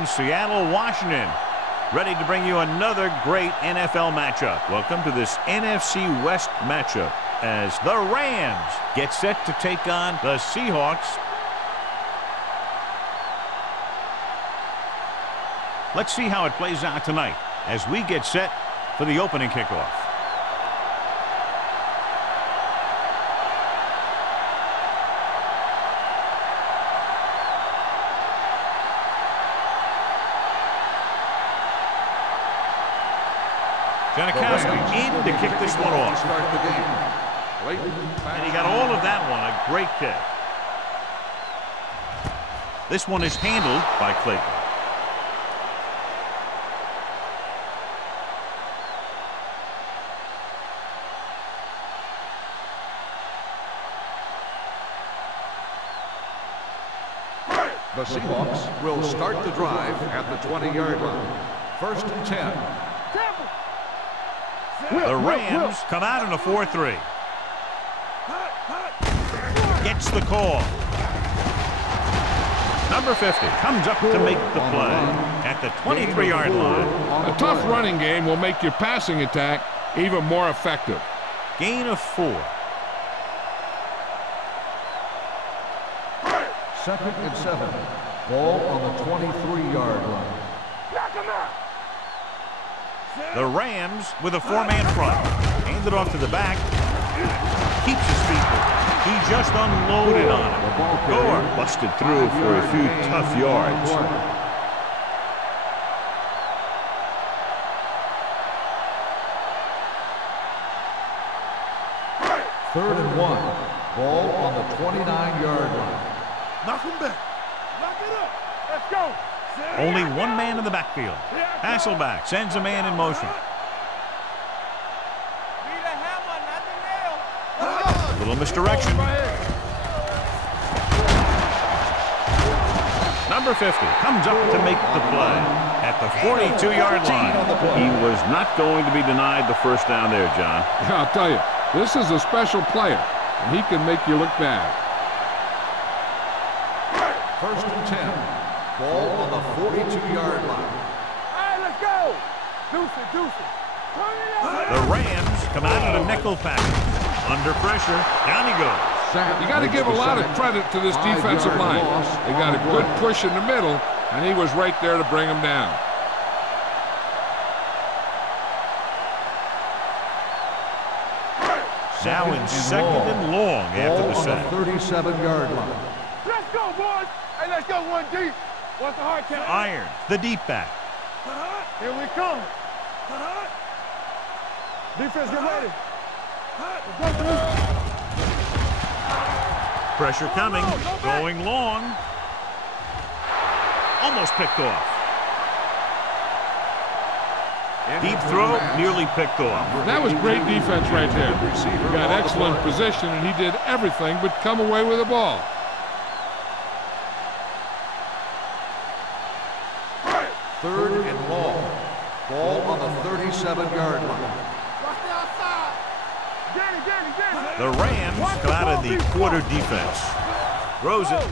in Seattle, Washington, ready to bring you another great NFL matchup. Welcome to this NFC West matchup as the Rams get set to take on the Seahawks. Let's see how it plays out tonight as we get set for the opening kickoff. Janikowski in to kick this one off. And he got all of that one. A great kick. This one is handled by Clayton. The Seahawks will start the drive at the 20-yard line. First and 10. The Rams come out in a 4-3. Gets the call. Number 50 comes up to make the play at the 23-yard line. A tough running game will make your passing attack even more effective. Gain of 4. Second and 7. Ball on the 23-yard line. The Rams with a 4-man front. Handed off to the back. Keeps his feet moving. He just unloaded on it. Gore busted through for a few tough yards. Third and 1. Ball on the 29-yard line. Knock him back. Knock it up. Let's go. Only one man in the backfield. Hasselback sends a man in motion. A little misdirection. Number 50 comes up to make the play at the 42-yard line. He was not going to be denied the first down there, John. Yeah, I'll tell you, this is a special player, and he can make you look bad. First and 10. Ball on the 42-yard line. All right, let's go. Deuce it. The Rams come out in a nickel package. Under pressure, down he goes. You got to give a lot of credit to this defensive line. They got a good push in the middle, and he was right there to bring him down. Now in second and long after the sack. 37-yard line. Let's go, boys. Hey, let's go one deep. What's the hard count? Iron, the deep back. Here we come. Defense, get ready. Pressure coming, going long. Almost picked off. Deep throw, nearly picked off. That was great defense right there. He got excellent position, and he did everything but come away with the ball. Third and long. Ball on the 37-yard line. The Rams come out in the quarter defense. Throws it.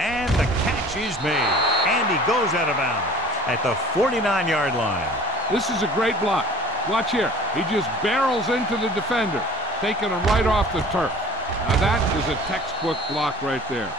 And the catch is made. And he goes out of bounds at the 49-yard line. This is a great block. Watch here. He just barrels into the defender, taking him right off the turf. Now that is a textbook block right there.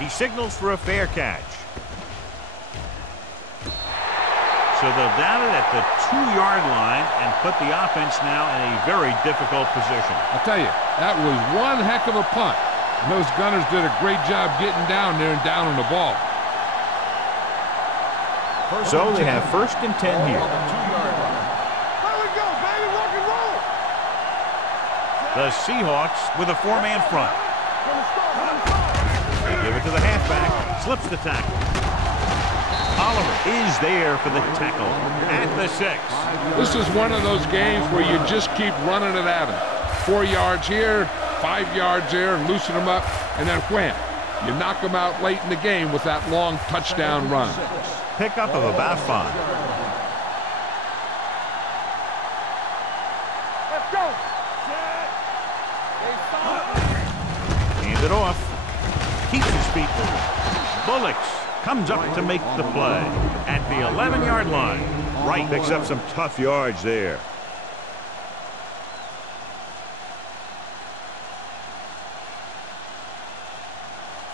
He signals for a fair catch. So they'll down it at the 2-yard line and put the offense now in a very difficult position. I'll tell you, that was one heck of a punt. And those Gunners did a great job getting down there and down on the ball. So they have first and 10 here. There we go, baby. Rock and roll. The Seahawks with a 4-man front. They give it to the halfback. Slips the tackle. Oliver is there for the tackle at the 6. This is one of those games where you just keep running it at him. 4 yards here, 5 yards there, and loosen them up, and then wham. You knock them out late in the game with that long touchdown run. Pickup of about 5. Let's go. Hand it off. Keeps his feet moving. Bullocks comes up to make the play at the 11-yard line. Right picks up some tough yards there.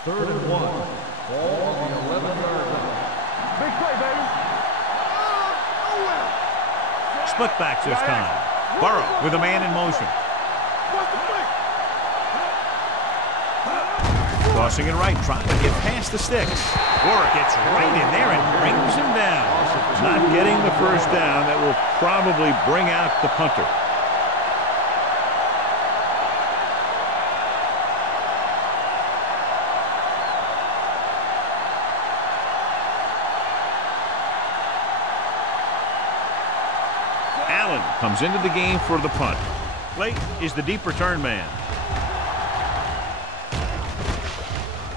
Third and 1. Ball on the 11-yard line. Big play, baby. Split backs this time. Burrow with a man in motion. What's the play? Crossing it right, trying to get past the sticks. Warwick gets right in there and brings him down. Not getting the first down. That will probably bring out the punter. Allen comes into the game for the punt. Blake is the deep return man.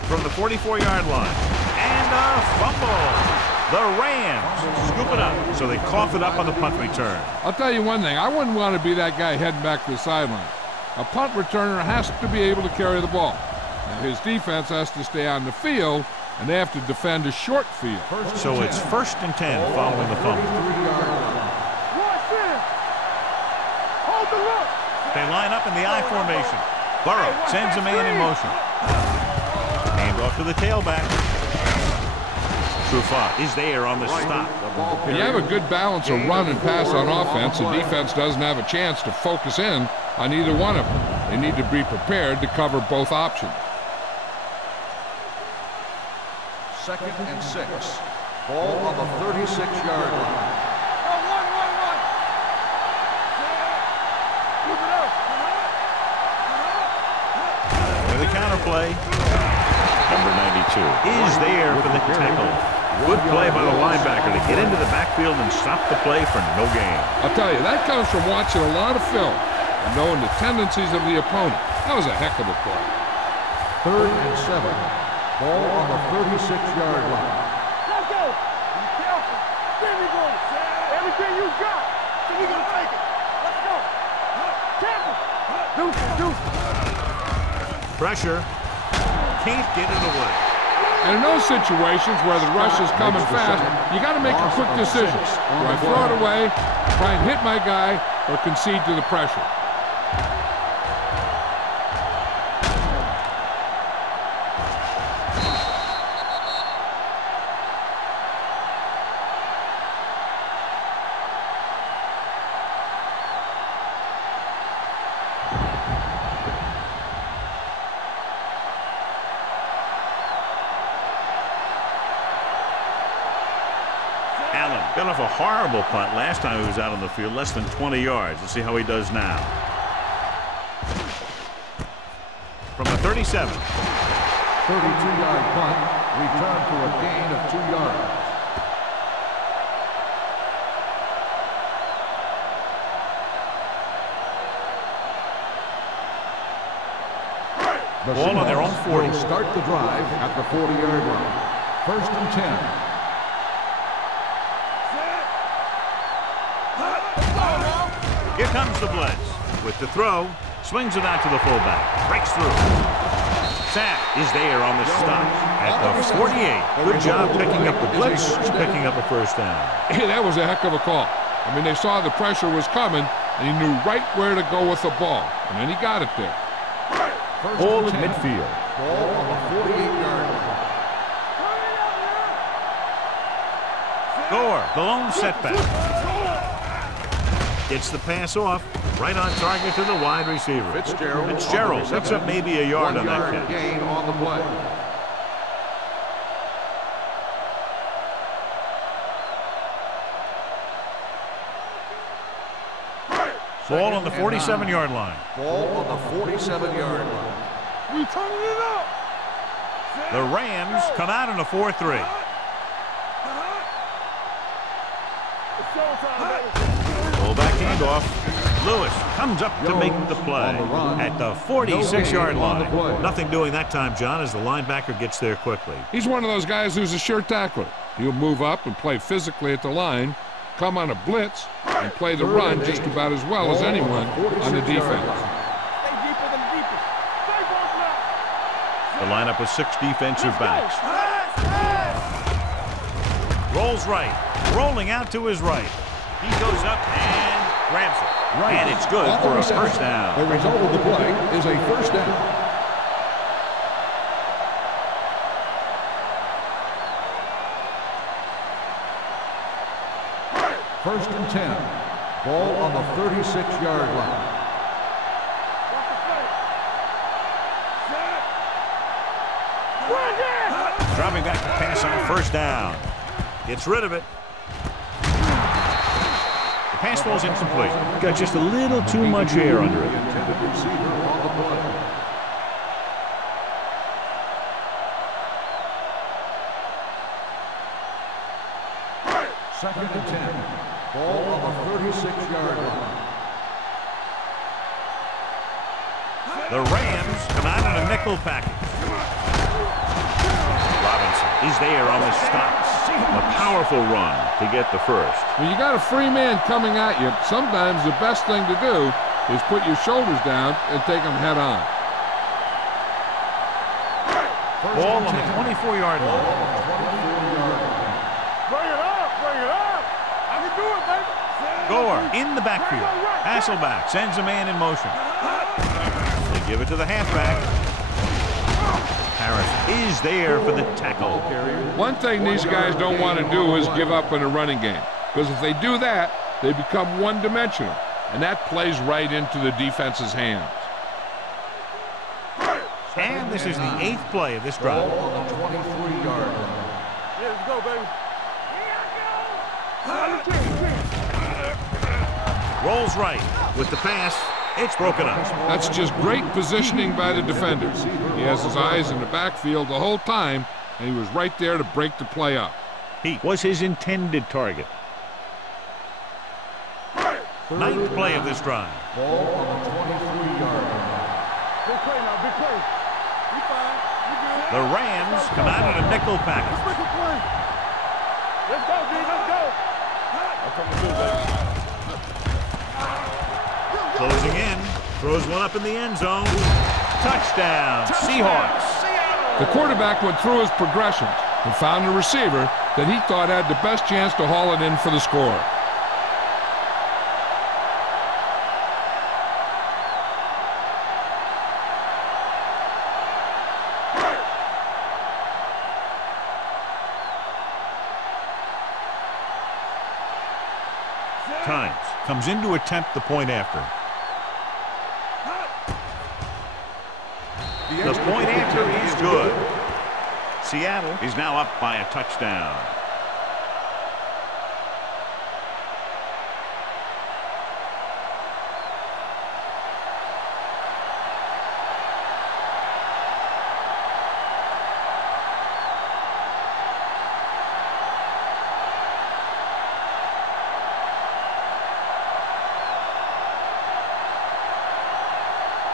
From the 44-yard line. And a fumble. The Rams scoop it up, so they cough it up on the punt return. I'll tell you one thing. I wouldn't want to be that guy heading back to the sideline. A punt returner has to be able to carry the ball. And his defense has to stay on the field, and they have to defend a short field. So it's 1st and 10 following the fumble. Watch in. Hold the look. They line up in the I formation. Burrow sends a man in motion. Hand off to the tailback. Trufant is there on the stop. When you have a good balance of run and pass on offense, the defense doesn't have a chance to focus in on either one of them. They need to be prepared to cover both options. 2nd and 6. Ball on the 36-yard line. The counterplay. Number 92 is there for the tackle. Good play by the linebacker to get into the backfield and stop the play for no gain. I'll tell you, that comes from watching a lot of film and knowing the tendencies of the opponent. That was a heck of a play. 3rd and 7. Ball on the 36-yard line. Let's go. Be careful. Then we go. Everything you got. So we gonna take it. Let's go. Careful. Deuce. Pressure. Can't get it away. And in those situations where the rush is coming fast, you got to make a quick decision. Do I throw it away, try and hit my guy, or concede to the pressure? Allen got off a horrible punt last time he was out on the field, less than 20 yards. Let's see how he does now. From the 37. 32-yard punt, return to a gain of 2 yards. The Ball on their own 40. will start the drive at the 40-yard line. 1st and 10. Here comes the blitz. With the throw, swings it out to the fullback. Breaks through. Sack is there on the stop at the 48. Good job picking up the blitz, picking up a first down. Hey, that was a heck of a call. I mean, they saw the pressure was coming, and he knew right where to go with the ball. And then he got it there. Ball in midfield. Ball on the 48-yard line. Gore, the lone setback. Gets the pass off, right on target to the wide receiver. Fitzgerald picks up maybe a yard on that catch. Gain on the play. Ball on the 47-yard line. Ball on the 47-yard line. We turning it up. The Rams come out in a 4-3. It's showtime, baby. Fullback handoff. Lewis comes up to make the play at the 46-yard line. Nothing doing that time, John, as the linebacker gets there quickly. He's one of those guys who's a sure tackler. He'll move up and play physically at the line, come on a blitz, and play the run just about as well as anyone on the defense. The lineup of 6 defensive backs. Rolls right, rolling out to his right. He goes up and grabs it. And it's good for a first down. The result of the play is a first down. First and 10. Ball on the 36-yard line. Dropping back to pass on first down. Gets rid of it. The pass falls incomplete. Got just a little too much air under it. Second and 10. Ball on the 36-yard line. The Rams come out in a nickel package. Is there on the stop. A powerful run to get the first. When you got a free man coming at you, sometimes the best thing to do is put your shoulders down and take them head on. Ball on the 24-yard line. Bring it up, bring it up. I can do it, baby. Gore in the backfield. Hasselback sends a man in motion. They give it to the halfback. Harris is there for the tackle. One thing these guys don't want to do is give up in a running game, because if they do that, they become one-dimensional, and that plays right into the defense's hands. And this is the 8th play of this drive. Ball on the 23-yard line. Yeah, let's go, baby. Rolls right with the pass. It's broken up. That's just great positioning by the defenders. He has his eyes in the backfield the whole time, and he was right there to break the play up. He was his intended target. 9th play of this drive. Ball on the 23-yard line. Big play now, big play. You fine, you good. The Rams come out in a nickel package. Let's make a play. Let's go, dude, let's go. I'm coming through, baby. Closing in. Throws one up in the end zone. Touchdown, Seahawks. The quarterback went through his progressions and found a receiver that he thought had the best chance to haul it in for the score. Times comes in to attempt the point after. The point after is good. Seattle is now up by a touchdown.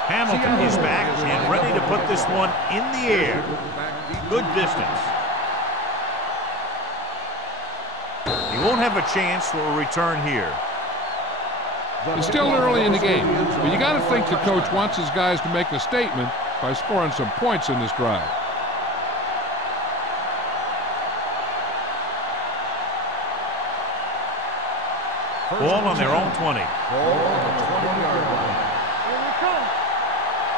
Hamilton is back and ready to put this one in the air. Good distance. He won't have a chance for a return here. It's still early in the game, but you got to think the coach wants his guys to make a statement by scoring some points in this drive. Ball on their own 20. Ball on the 20-yard line. Here we come.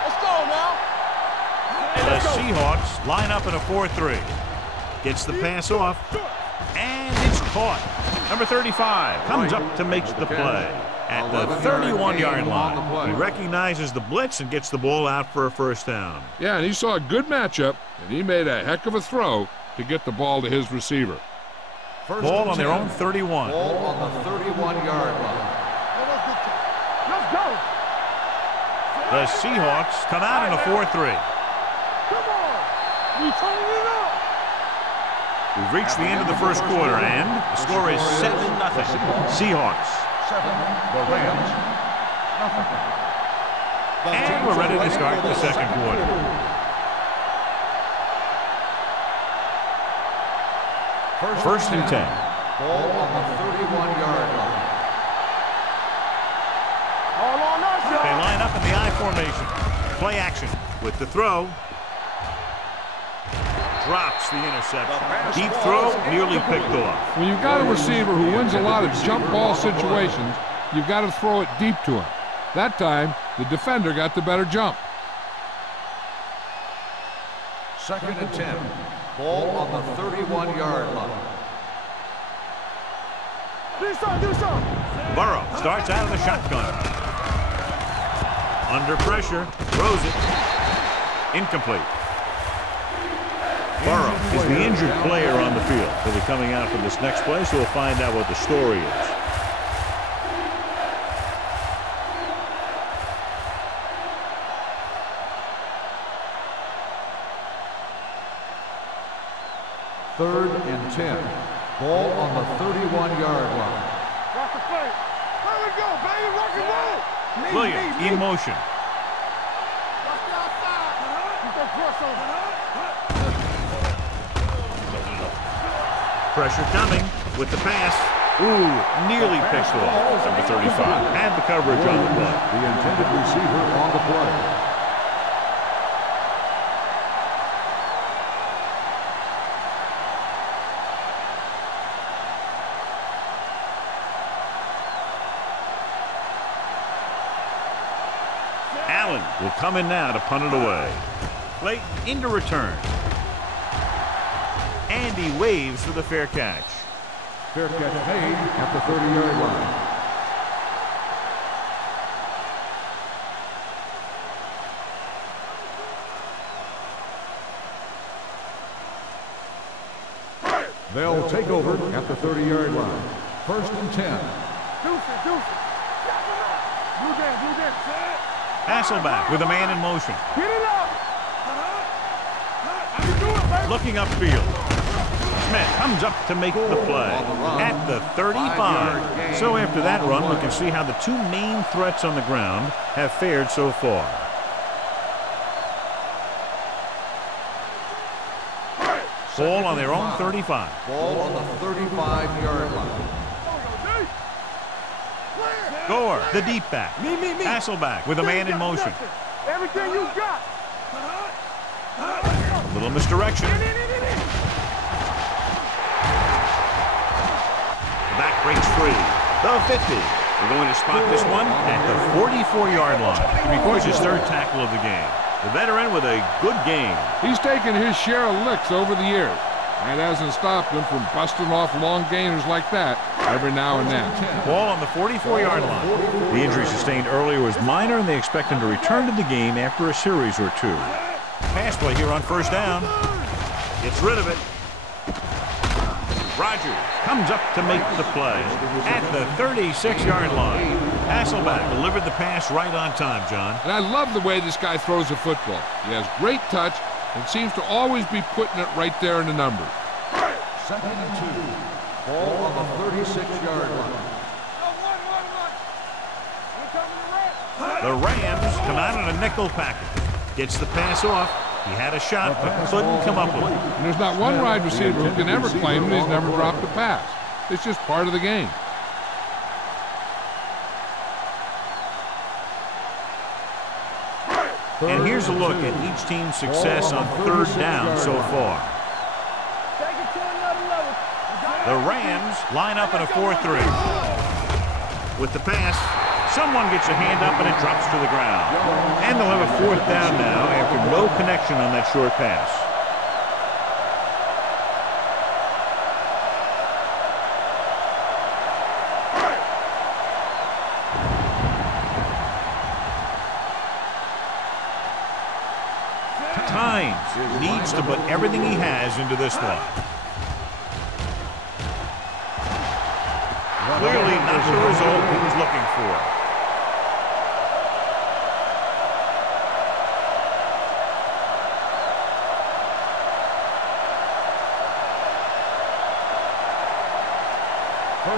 Let's go now. The Seahawks line up in a 4-3. Gets the pass off, and it's caught. Number 35 comes up to make the play at the 31-yard line. He recognizes the blitz and gets the ball out for a first down. Yeah, and he saw a good matchup, and he made a heck of a throw to get the ball to his receiver. Ball on their own 31. Ball on the 31-yard line. Let's go. The Seahawks come out in a 4-3. Come on. We turning it up. We've reached the end of the first quarter, and the score is 7-0. Seahawks. 7, the Rams. And we're ready to start the second quarter. First and 10. Ball on the 31-yard line. All on us, y'all. They line up in the I formation. Play action with the throw. Drops the interception. Deep throw, nearly picked off. When you've got a receiver who wins a lot of jump ball situations, you've got to throw it deep to him. That time, the defender got the better jump. Second and 10. Ball on the 31-yard line. Do something. Burrow starts out of the shotgun. Under pressure, throws it. Incomplete. Burrow is the injured player on the field. He'll be coming out for this next play, so we'll find out what the story is. Third and 10. Ball on the 31-yard line. Watch the play. There we go, baby. Rock and roll. Williams in motion. Watch the outside. You go cross over. Pressure coming with the pass. Ooh, nearly picked off. Number 35 had the coverage on the play. The intended receiver on the play. Allen will come in now to punt it away. Clayton into return. And he waves for the fair catch. Fair catch made at the 30-yard line. They'll take over at the 30-yard line. First and 10. Deuce. Blue down. Hasselback with a man in motion. Get it up. How you do it, baby? Looking upfield. Smith comes up to make the play at the 35. So after that run, we can see how the two main threats on the ground have fared so far. Ball on their own 35. Ball on the 35-yard line. Gore, the deep back. Me. Hasselback with a man in motion. Everything you got. A little misdirection. The back breaks free. The 50. We're going to spot this one at the 44-yard line. To be Coach's third tackle of the game. The veteran with a good game. He's taken his share of licks over the years. That hasn't stopped him from busting off long gainers like that every now and then. Ball on the 44-yard line. The injury sustained earlier was minor, and they expect him to return to the game after a series or two. Pass play here on first down. Gets rid of it. Rogers comes up to make the play at the 36-yard line. Hasselback delivered the pass right on time, John. And I love the way this guy throws a football. He has great touch and seems to always be putting it right there in the numbers. Second and 2. Ball on the 36-yard line. The Rams come out in a nickel package. Gets the pass off. He had a shot, but couldn't come up with it. And there's not one wide receiver who can ever claim that he's never dropped a pass. It's just part of the game. And here's a look at each team's success on third down so far. Take it to another level. The Rams line up in a 4-3. With the pass, someone gets a hand up and it drops to the ground. And they'll have a fourth down now after no connection on that short pass. Tynes needs to put everything he has into this one. Clearly not the result he was looking for.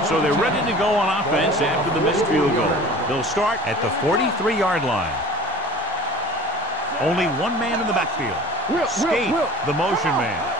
So they're ready to go on offense after the missed field goal. They'll start at the 43-yard line. Only one man in the backfield. Skate, the motion man.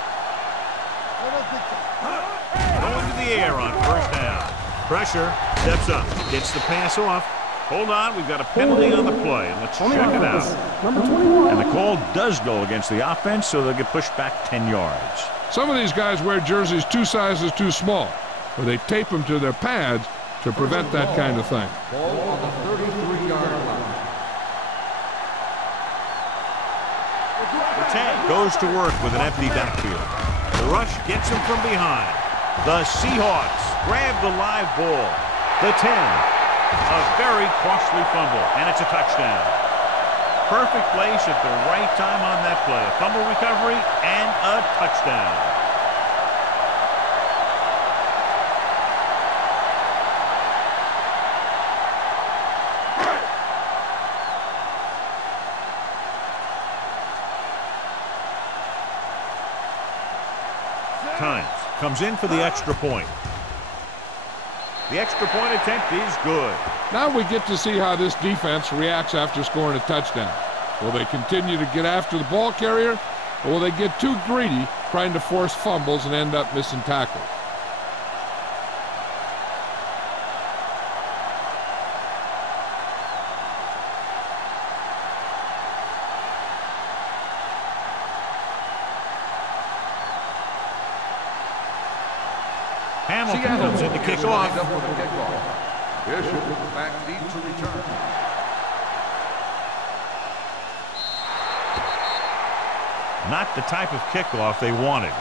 Going to the air on first down. Pressure, steps up, gets the pass off. Hold on, we've got a penalty on the play. Let's check it out. Number 21. And the call does go against the offense, so they'll get pushed back 10 yards. Some of these guys wear jerseys 2 sizes too small, or they tape them to their pads to prevent that kind of thing. Ball on the 33-yard line. The 10 goes to work with an empty backfield. The rush gets him from behind. The Seahawks grab the live ball. The 10. A very costly fumble, and it's a touchdown. Perfect place at the right time on that play. A fumble recovery and a touchdown. Times comes in for the extra point. The extra point attempt is good. Now we get to see how this defense reacts after scoring a touchdown. Will they continue to get after the ball carrier, or will they get too greedy trying to force fumbles and end up missing tackles? Hamilton comes in to kick off. Bishop back deep to return. Not the type of kickoff they wanted.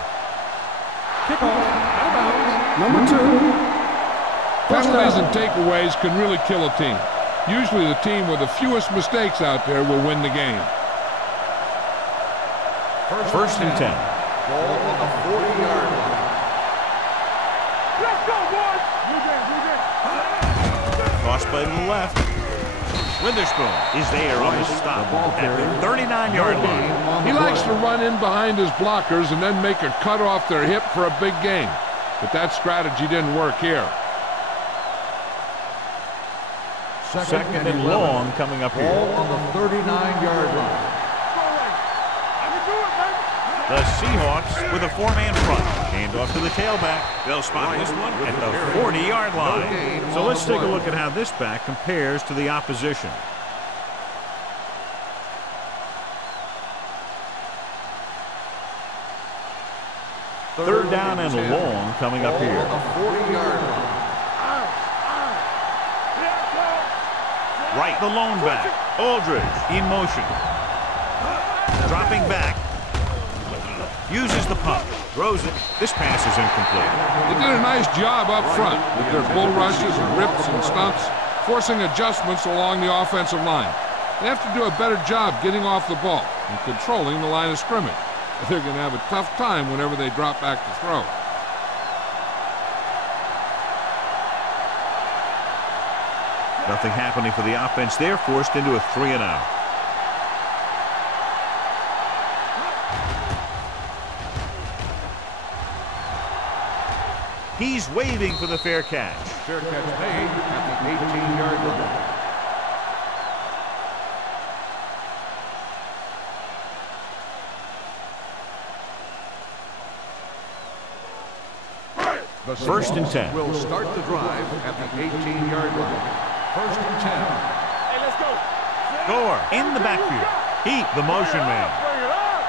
Kickoff. Out of bounds. Number 2. Penalties and takeaways can really kill a team. Usually the team with the fewest mistakes out there will win the game. First and 10. Ball on the 40-yard line. Let's go, boys! Cross play to the left. Witherspoon is there on the stop at the 39-yard line. He likes to run in behind his blockers and then make a cut off their hip for a big gain. But that strategy didn't work here. Second and long coming up here. Ball on the 39-yard line. The Seahawks with a 4-man front. Hand off to the tailback. They'll spot this one at the 40-yard line. So let's take a look at how this back compares to the opposition. Third down and long coming up here. Ball on the 40-yard line. Right, the lone back. Aldridge in motion. Dropping back. Uses the pump. Throws it. This pass is incomplete. They did a nice job up front with their bull rushes and rips and stunts, forcing adjustments along the offensive line. They have to do a better job getting off the ball and controlling the line of scrimmage. They're going to have a tough time whenever they drop back to throw. Nothing happening for the offense there, forced into a 3-and-out. He's waving for the fair catch. Fair catch made at the 18-yard line. The First and 10. Will start the drive at the 18-yard line. First and 10. Hey, let's go. Gore in the backfield. Heat, the motion man. Bring it up.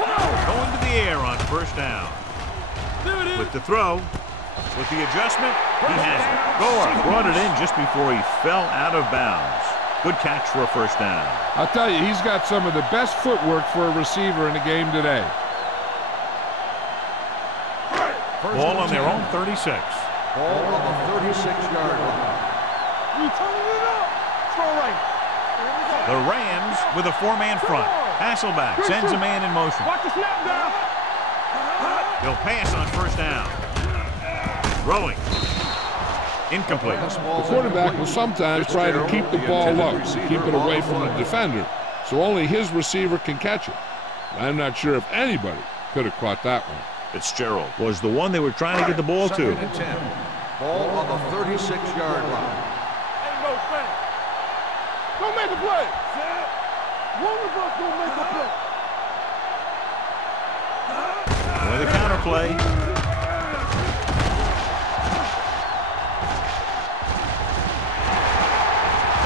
Come on. Going to the air on first down. With the throw, with the adjustment, he has it. Gore brought it in just before he fell out of bounds. Good catch for a first down. I'll tell you, he's got some of the best footwork for a receiver in the game today. Ball on their own 36. Ball on the 36-yard line. You turning it up. Throw right. The Rams with a 4-man front. Hasselback sends a man in motion. Watch the snap down. They'll pass on first down. Throwing. Incomplete. The quarterback will sometimes try to keep the ball low, keep it away from the defender, so only his receiver can catch it. I'm not sure if anybody could have caught that one. Fitzgerald was the one they were trying to get the ball to. Second and 10. Ball on the 36-yard line. Ain't no thing. Go make a play. One of us gonna make a play. With a counter play.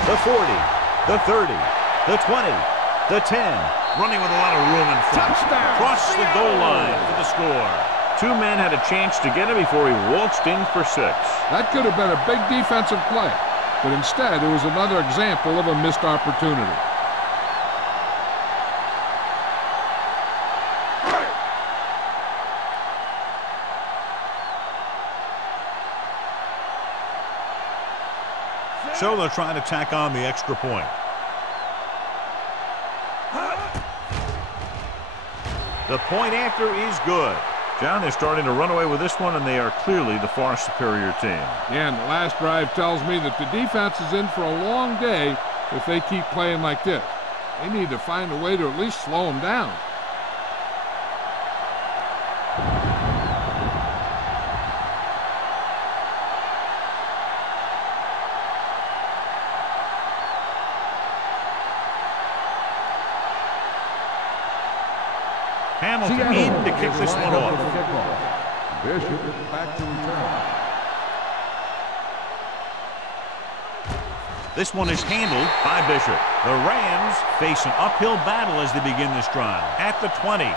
The 40, the 30, the 20, the 10. Running with a lot of room in front. Touchdown. Cross the goal line for the score. Two men had a chance to get him before he waltzed in for 6. That could have been a big defensive play, but instead it was another example of a missed opportunity. So they're trying to tack on the extra point. The point after is good. John, they're starting to run away with this one, and they are clearly the far superior team. Yeah, and the last drive tells me that the defense is in for a long day if they keep playing like this. They need to find a way to at least slow them down. Hamilton in to kick this one off. Bishop back to return. This one is handled by Bishop. The Rams face an uphill battle as they begin this drive. At the 20.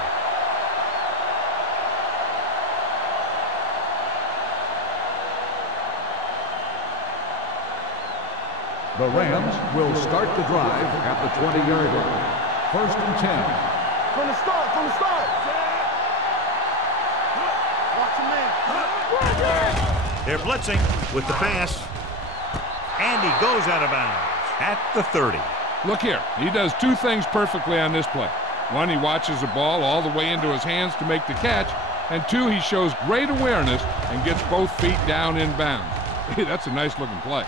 The Rams will start the drive at the 20-yard line. 1st and 10. From the start, from the start. Watch him in. They're blitzing with the pass. And he goes out of bounds at the 30. Look here, he does two things perfectly on this play. One, he watches the ball all the way into his hands to make the catch. And two, he shows great awareness and gets both feet down in bounds. Hey, that's a nice looking play.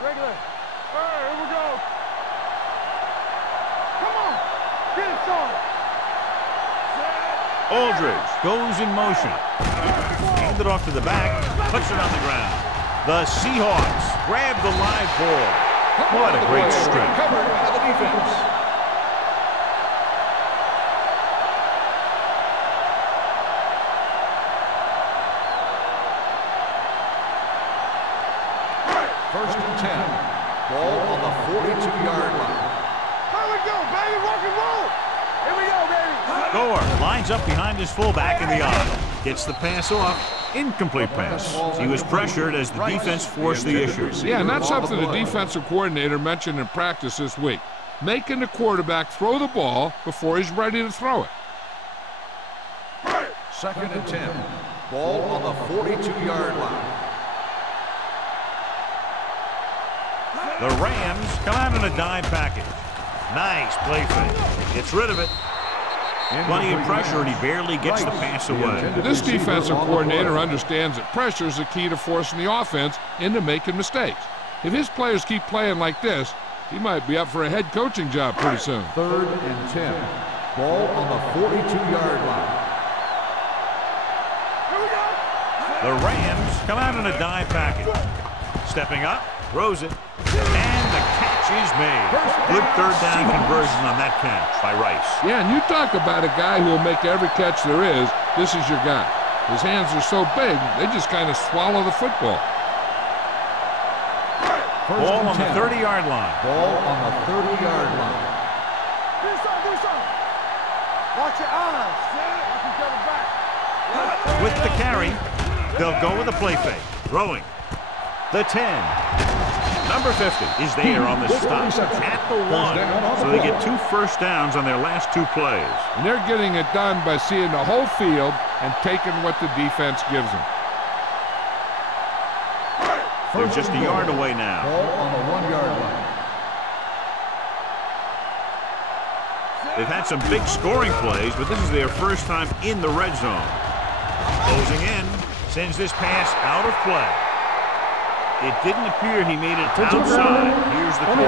Regular. All right, here we go. Come on. Get it, son. Aldridge goes in motion. Hand it off to the back. Puts it on the ground. The Seahawks grab the live ball. What a great strip. Covered by the defense. First and 10. Ball on the 42-yard line. Here we go, baby. Rock and roll. Here we go, baby. Gore lines up behind his fullback in the odd. Gets the pass off. Incomplete pass. He was pressured as the defense forced the issue. Yeah, and that's something the defensive coordinator mentioned in practice this week. Making the quarterback throw the ball before he's ready to throw it. 2nd and 10. Ball on the 42-yard line. The Rams come out in a dime package. Nice play fake. Gets rid of it. Plenty of pressure, and he barely gets the pass away. This defensive coordinator understands that pressure is the key to forcing the offense into making mistakes. If his players keep playing like this, he might be up for a head coaching job pretty soon. 3rd and 10. Ball on the 42-yard line. Here we go. The Rams come out in a dime package. Stepping up, throws it, and the catch is made. Good 3rd down conversion on that catch by Rice. Yeah, and you talk about a guy who will make every catch there is. This is your guy. His hands are so big, they just kind of swallow the football. Ball on the 30-yard line. Ball on the 30-yard line. Do something. Watch your eyes. Watch each other back. With the carry, they'll go with a play fake. Throwing. The 10. Number 50 is there on the stop at the 1. So they get 2 first downs on their last 2 plays. And they're getting it done by seeing the whole field and taking what the defense gives them. They're just a yard away now. Ball on the 1-yard line. They've had some big scoring plays, but this is their first time in the red zone. Closing in, sends this pass out of play. It didn't appear he made it outside. Here's the call.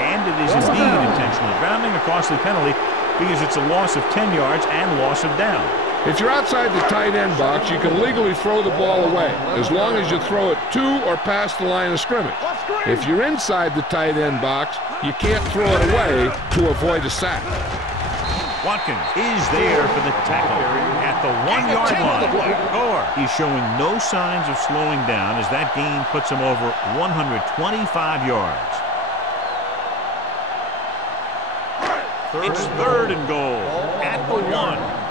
And it is indeed intentionally grounding, a costly penalty because it's a loss of 10 yards and loss of down. If you're outside the tight end box, you can legally throw the ball away, as long as you throw it to or past the line of scrimmage. If you're inside the tight end box, you can't throw it away to avoid a sack. Watkins is there for the tackle at the 1-yard line. He's showing no signs of slowing down as that gain puts him over 125 yards. It's 3rd and goal at the 1.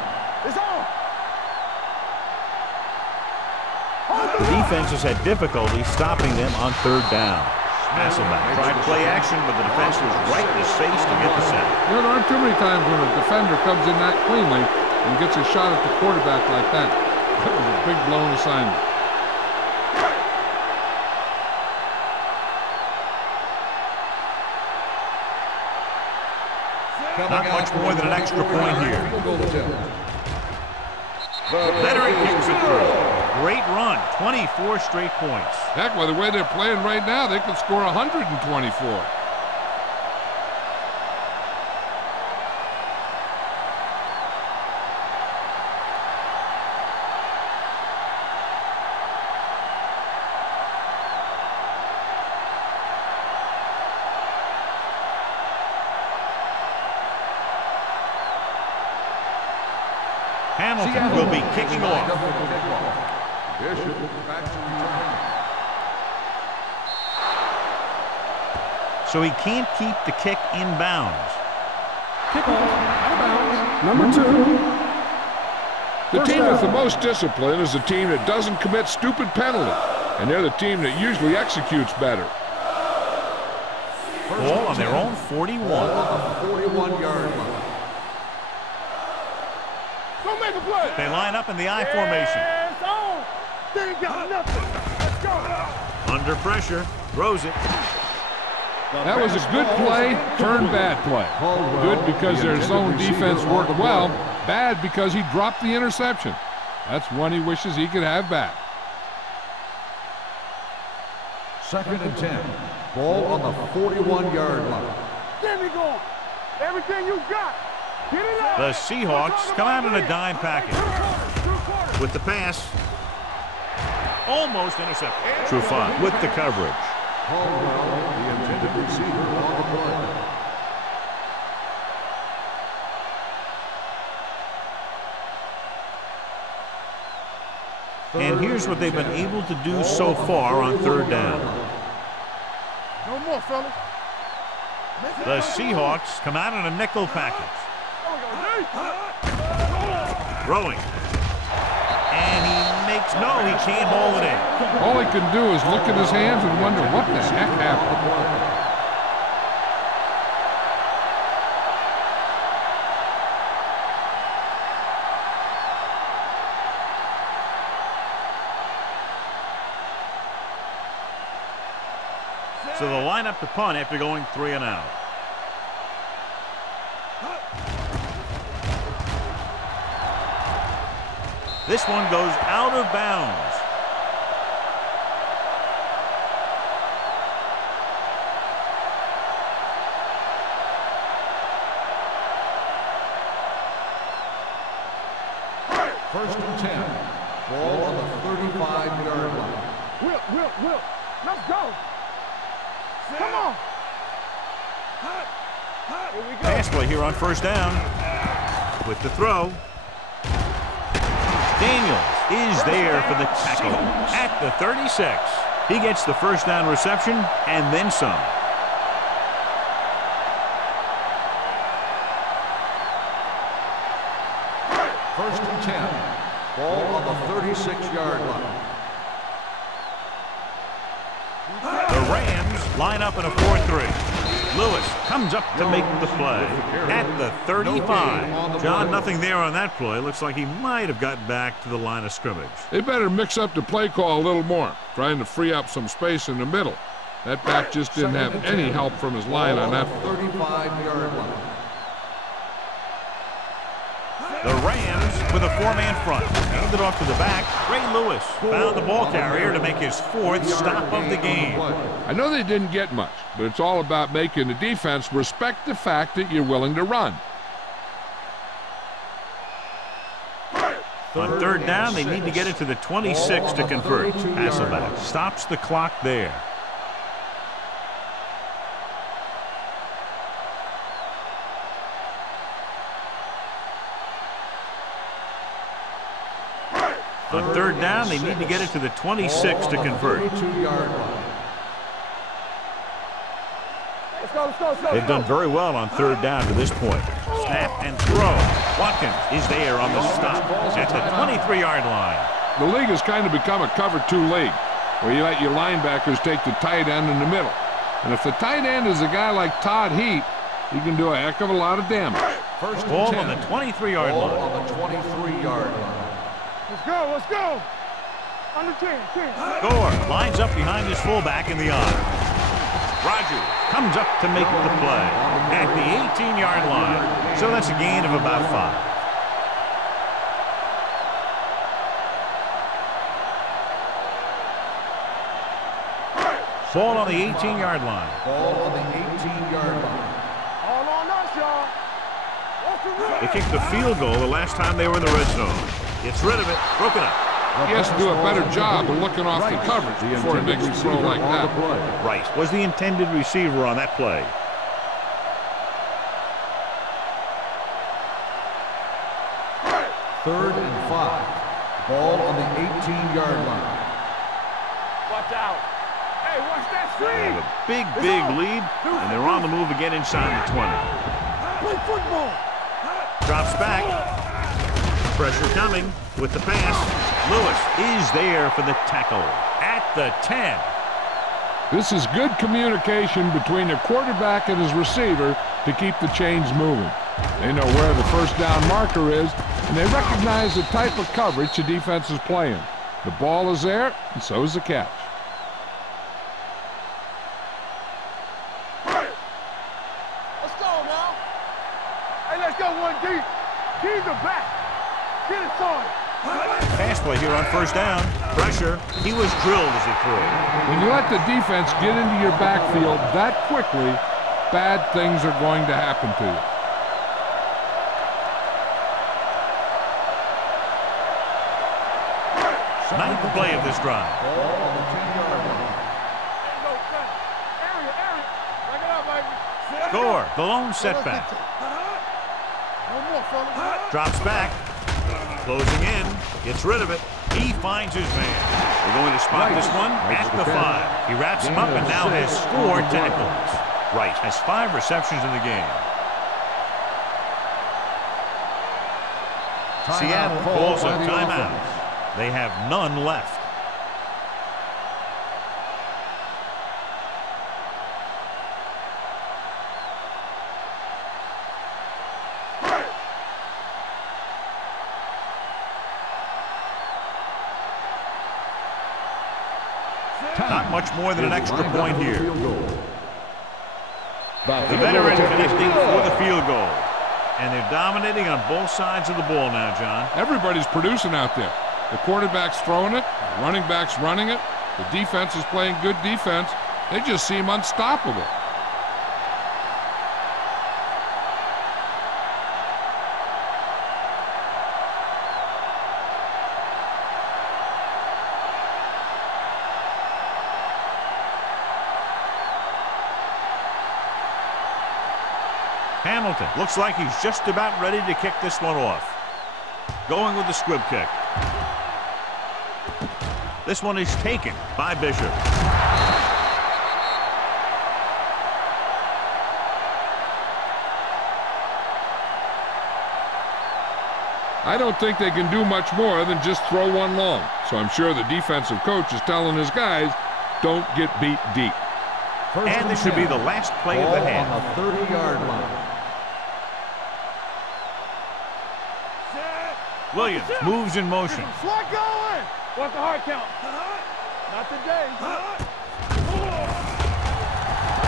The defense has had difficulty stopping them on 3rd down. Hasselback tried play action, but the defense was right in his face to get the sack. You know, there aren't too many times when a defender comes in that cleanly and gets a shot at the quarterback like that. That was a big blown assignment. Not much more than an extra point here. Veteran kicks it through. Great run, 24 straight points. Heck, by the way they're playing right now, they could score 124. Hamilton will be kicking off. So he can't keep the kick in bounds. Kickoff, out of bounds, number 2. The team with the most discipline is the team that doesn't commit stupid penalties, and they're the team that usually executes better. Ball on their own 41. 41-yard line. Go make a play. They line up in the I formation. They ain't got nothing. Let's go. Under pressure, throws it. That was a good play, turned bad play. Good because their zone defense worked well. Bad because he dropped the interception. That's one he wishes he could have back. 2nd and 10. Ball on the 41-yard line. There we go. Everything you got. Get it up. The Seahawks come out in a dime package. With the pass. Almost intercepted. Trufant with the coverage. Caldwell, the intended receiver on the play. And here's what they've been able to do so far on 3rd down. No more, fellas. The Seahawks come out in a nickel package. Throwing. And he makes, no, he can't haul it in. All he can do is look at his hands and wonder what the heck happened. So they'll line up to punt after going 3 and out. This one goes out of bounds. First and 10. Ball on the 35-yard line. Will. Let's go. Come on. Here we go. Pass play here on 1st down. With the throw. Daniels is there for the tackle at the 36. He gets the 1st down reception and then some. First and 10. Ball on the 36-yard line. The Rams line up in a 4-3. Lewis comes up to make the play at the 35. John, nothing there on that play. Looks like he might have gotten back to the line of scrimmage. They better mix up the play call a little more, trying to free up some space in the middle. That back just didn't have any help from his line on that. 35-yard line. The Rams with a four-man front. Handed off to the back. Ray Lewis found the ball carrier to make his 4th stop of the game. I know they didn't get much, but it's all about making the defense respect the fact that you're willing to run. On 3rd down, they need to get it to the 26 to convert. Hasselback stops the clock there. On 3rd down, they need to get it to the 26 to convert. They've done very well on 3rd down to this point. Snap and throw. Watkins is there on the stop at the 23-yard line. The league has kind of become a cover 2 league, where you let your linebackers take the tight end in the middle. And if the tight end is a guy like Todd Heap, he can do a heck of a lot of damage. First Ball on the 23-yard line. On the 23-yard line. Let's go, let's go. Under 10. Gore lines up behind his fullback in the arm. Rogers comes up to make the play at the 18-yard line. So that's a gain of about 5. Ball on the 18-yard line. Ball on the 18-yard line. All on us, y'all. They kicked the field goal the last time they were in the red zone. Gets rid of it. Broken up. He has to do a better job of looking off the coverage before he makes a throw like that. Rice was the intended receiver on that play. Third and 5. Ball on the 18-yard line. Watch out. Hey, watch that They screen. have a big lead, and they're on the move again inside the 20. Play football. Drops back. Pressure coming with the pass. Lewis is there for the tackle at the 10. This is good communication between the quarterback and his receiver to keep the chains moving. They know where the first down marker is, and they recognize the type of coverage the defense is playing. The ball is there, and so is the catch. Let's go now. Hey, let's go 1 deep. Keys are back. Get it started. Pass play here on first down. Pressure. He was drilled as he threw. When you let the defense get into your backfield that quickly, bad things are going to happen to you. Ninth play of this drive. Ball on the 10-yard line. Area. Back it up, baby. Gore, the lone setback. One more, fella. Drops back. Closing in. Gets rid of it. He finds his man. They're going to spot this one at the 5. He wraps him up and now has 4 tackles. Wright has 5 receptions in the game. Seattle calls a timeout. They have none left. Not much more than an extra point here. The veteran connecting for the field goal. And they're dominating on both sides of the ball now, John. Everybody's producing out there. The quarterback's throwing it, the running back's running it, the defense is playing good defense. They just seem unstoppable. Hamilton looks like he's just about ready to kick this one off. Going with the squib kick. This one is taken by Bishop. I don't think they can do much more than just throw one long. So I'm sure the defensive coach is telling his guys, don't get beat deep. And this should be the last play of the half. On the 30-yard line. Williams moves in motion. Slot going. What's the hard count? Not today.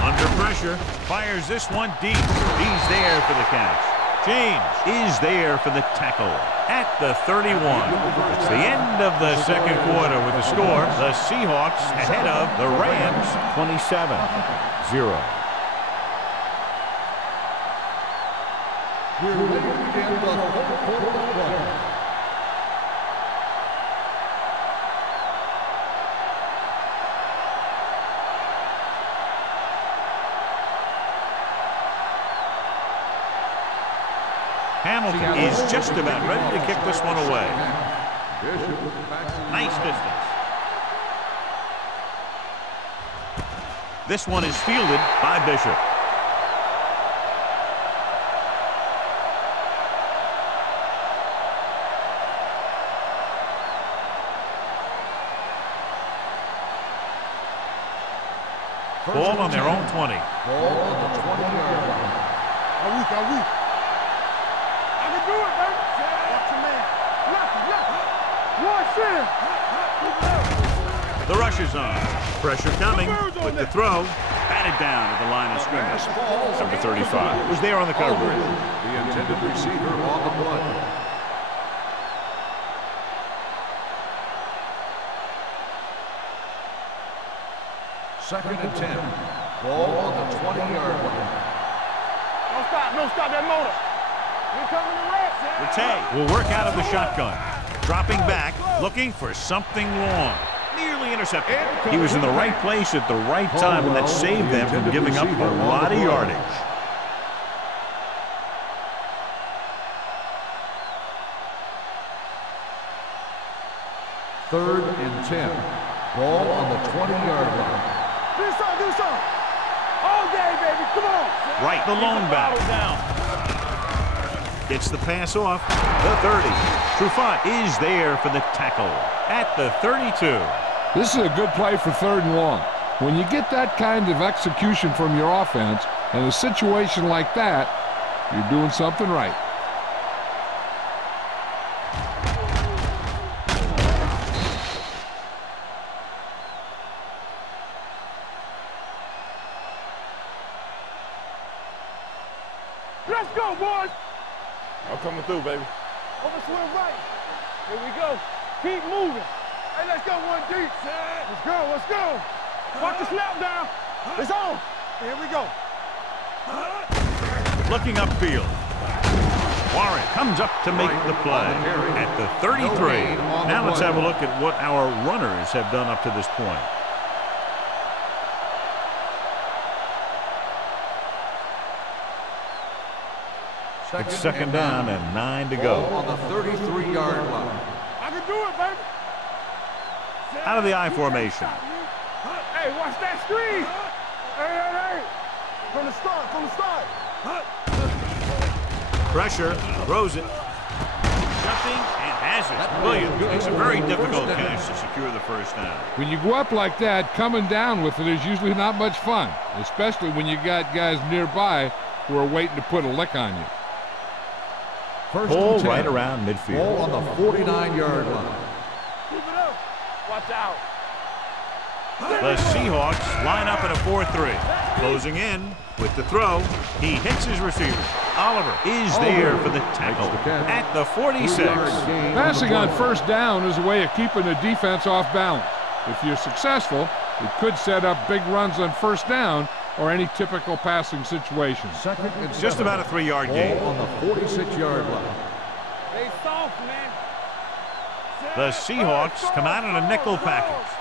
Under pressure, fires this one deep. He's there for the catch. James is there for the tackle at the 31. It's the end of the second quarter with the score. The Seahawks ahead of the Rams 27-0. We're ready to begin the fourth quarter of play. Hamilton is just about ready to kick this one away. Nice distance. This one is fielded by Bishop. Ball on their own 20. Ball on the 20-yard line. Are we? I can do it, baby. Watch your man. Left. The rush is on. Pressure coming with the throw. Batted down at the line of scrimmage. Number 35 was there on the coverage. The intended receiver on the play. Second and 10. Ball on the 20-yard line. Don't stop that motor. We're coming to rest. Rattay will work out of the shotgun. Dropping back, looking for something long. Nearly intercepted. He was in the right place at the right time, and that saved them from giving up a lot of yardage. Third and 10. Ball on the 20-yard line. Do something. All day, baby. Come on. Right, the lone back. Gets the pass off. The 30. Trufant is there for the tackle at the 32. This is a good play for 3rd and long. When you get that kind of execution from your offense in a situation like that, you're doing something right. Let's go, boys. I'm coming through, baby. Over swing right. Here we go. Keep moving. Hey, let's go one deep. Let's go. Watch the snap down. It's on. Here we go. Looking upfield. Warren comes up to make the play at the 33. Now let's have a look at what our runners have done up to this point. It's second down and 9 to go. Ball on the 33-yard line. I can do it, baby. Out of the I formation. Hey, watch that screen. Hey. From the start. Pressure, throws it. Jumping and has it. Williams makes a very difficult catch to secure the first down. When you go up like that, coming down with it is usually not much fun, especially when you got guys nearby who are waiting to put a lick on you. Ball right around midfield. Ball on the 49-yard line. Keep it up. Watch out. The Seahawks line up in a 4-3. Closing in with the throw. He hits his receiver. Oliver is there for the tackle at the 46. Passing on first down is a way of keeping the defense off balance. If you're successful, it could set up big runs on first down or any typical passing situation. Second and It's just about a 3-yard gain. Ball on the 46-yard line. Stay soft, man. The Seahawks come out in a nickel package.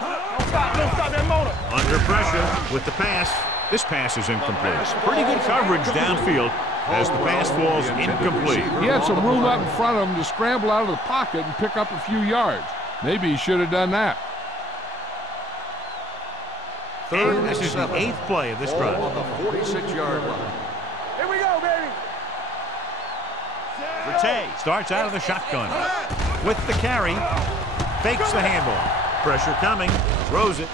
Don't stop that motor. Under pressure with the pass. This pass is incomplete. Pretty good coverage downfield as the pass falls incomplete. He had some room up in front of him to scramble out of the pocket and pick up a few yards. Maybe he should have done that. And this is the 8th play of this drive. On the 46-yard line. Here we go, baby. Rattay starts out of the shotgun. With the carry, fakes the handoff. Pressure coming, throws it.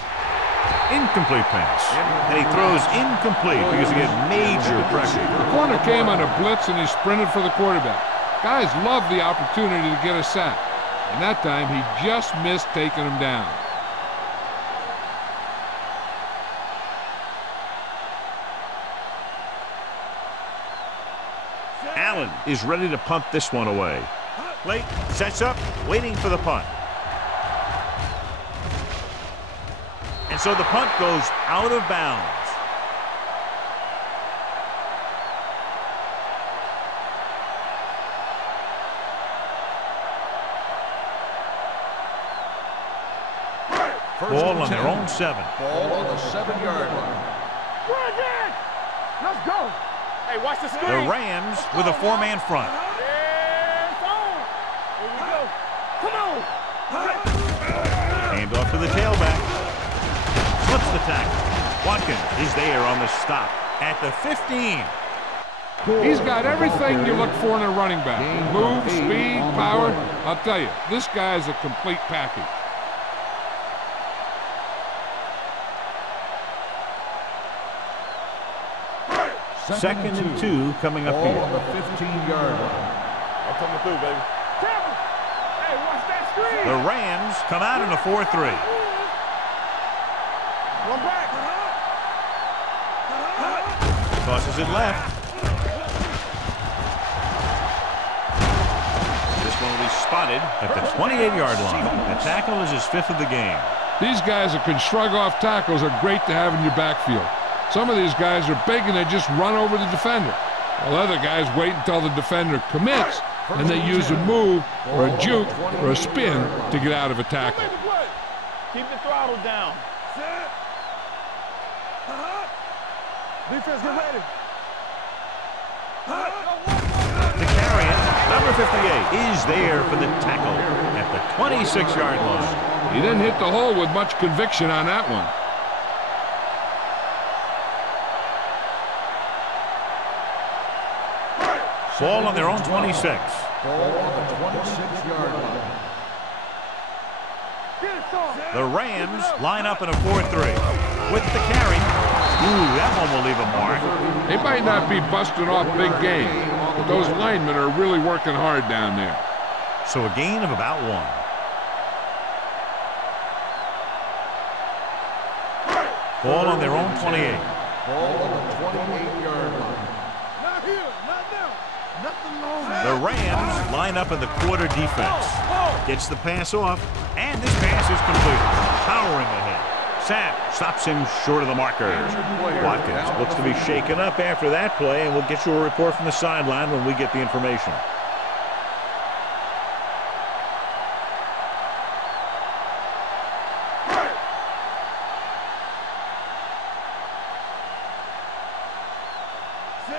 Incomplete pass. And he throws incomplete because he had major pressure. The corner came on a blitz and he sprinted for the quarterback. Guys love the opportunity to get a sack. And that time he just missed taking him down. Allen is ready to punt this one away. Late, sets up, waiting for the punt. And so the punt goes out of bounds. Ball on their own 7. Ball on the 7-yard line. Let's go. Hey, watch the screen. The Rams with a 4-man front. Yeah, it's on. Here we go. Come on. Hand off to the tailback. Flips the tackle. Watkins is there on the stop at the 15. He's got everything you look for in a running back. Move, speed, power. I'll tell you, this guy is a complete package. Second and 2 coming up here. Ball on the 15-yard line. I'm coming through, baby. Hey, watch that screen. The Rams come out in a 4-3. One back. Tosses it left. This one will be spotted at the 28-yard line. The tackle is his 5th of the game. These guys that can shrug off tackles are great to have in your backfield. Some of these guys are big and they just run over the defender. While other guys wait until the defender commits and they use a move or a juke or a spin to get out of a tackle. Keep the throttle down. Defense, get ready. The carrier, number 58, is there for the tackle at the 26-yard line. He didn't hit the hole with much conviction on that one. Ball on their own 26. Ball on the 26-yard line. The Rams line up in a 4-3. With the carry. Ooh, that one will leave a mark. They might not be busting off big game, but those linemen are really working hard down there. So a gain of about 1. Ball on their own 28. Ball on the 28-yard line. Not here, not now. Nothing long. The Rams line up in the quarter defense. Gets the pass off, and this pass is completed. Powering ahead. Sam stops him short of the marker. Watkins looks to be shaken up after that play, and we'll get you a report from the sideline when we get the information.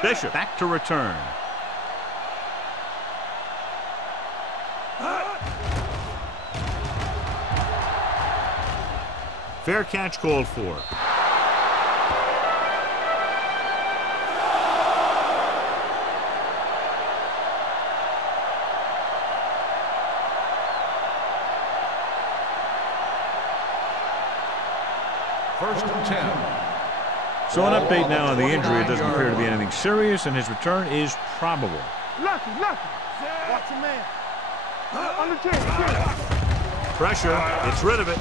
Bishop back to return. Fair catch called for. First and 10. So an update now on the injury. It doesn't appear to be anything serious, and his return is probable. Lucky. Watch your man. On the 10. Pressure, gets rid of it.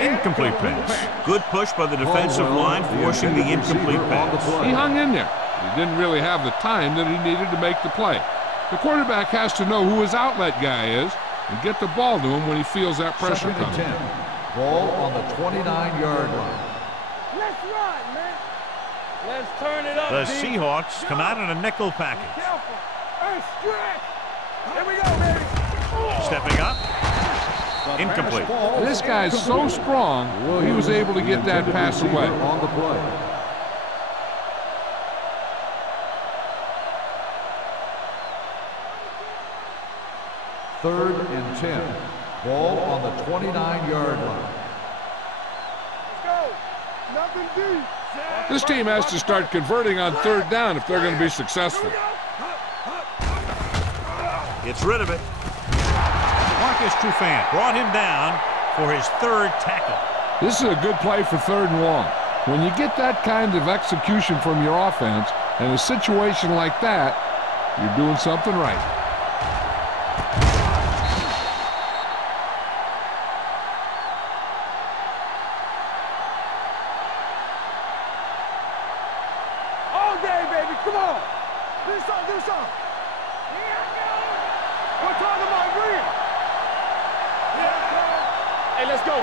Incomplete pass. Good push by the defensive line, forcing the incomplete pass. He hung in there. He didn't really have the time that he needed to make the play. The quarterback has to know who his outlet guy is and get the ball to him when he feels that pressure Second and coming. 10. Ball on the 29-yard line. Let's run, man. Let's turn it up. The Seahawks come out in a nickel package. Careful. Hey, stretch. Here we go, baby. Stepping up. Incomplete. This guy's so strong, he was able to get that pass away. On the play. Third and 10. Ball on the 29-yard line. Let's go. Nothing deep. This team has to start converting on third down if they're going to be successful. Gets rid of it. Marcus Trufant brought him down for his 3rd tackle. This is a good play for 3rd and long. When you get that kind of execution from your offense in a situation like that, you're doing something right. All day, baby. Come on. This over. do something. We're talking about Green. Hey, let's go.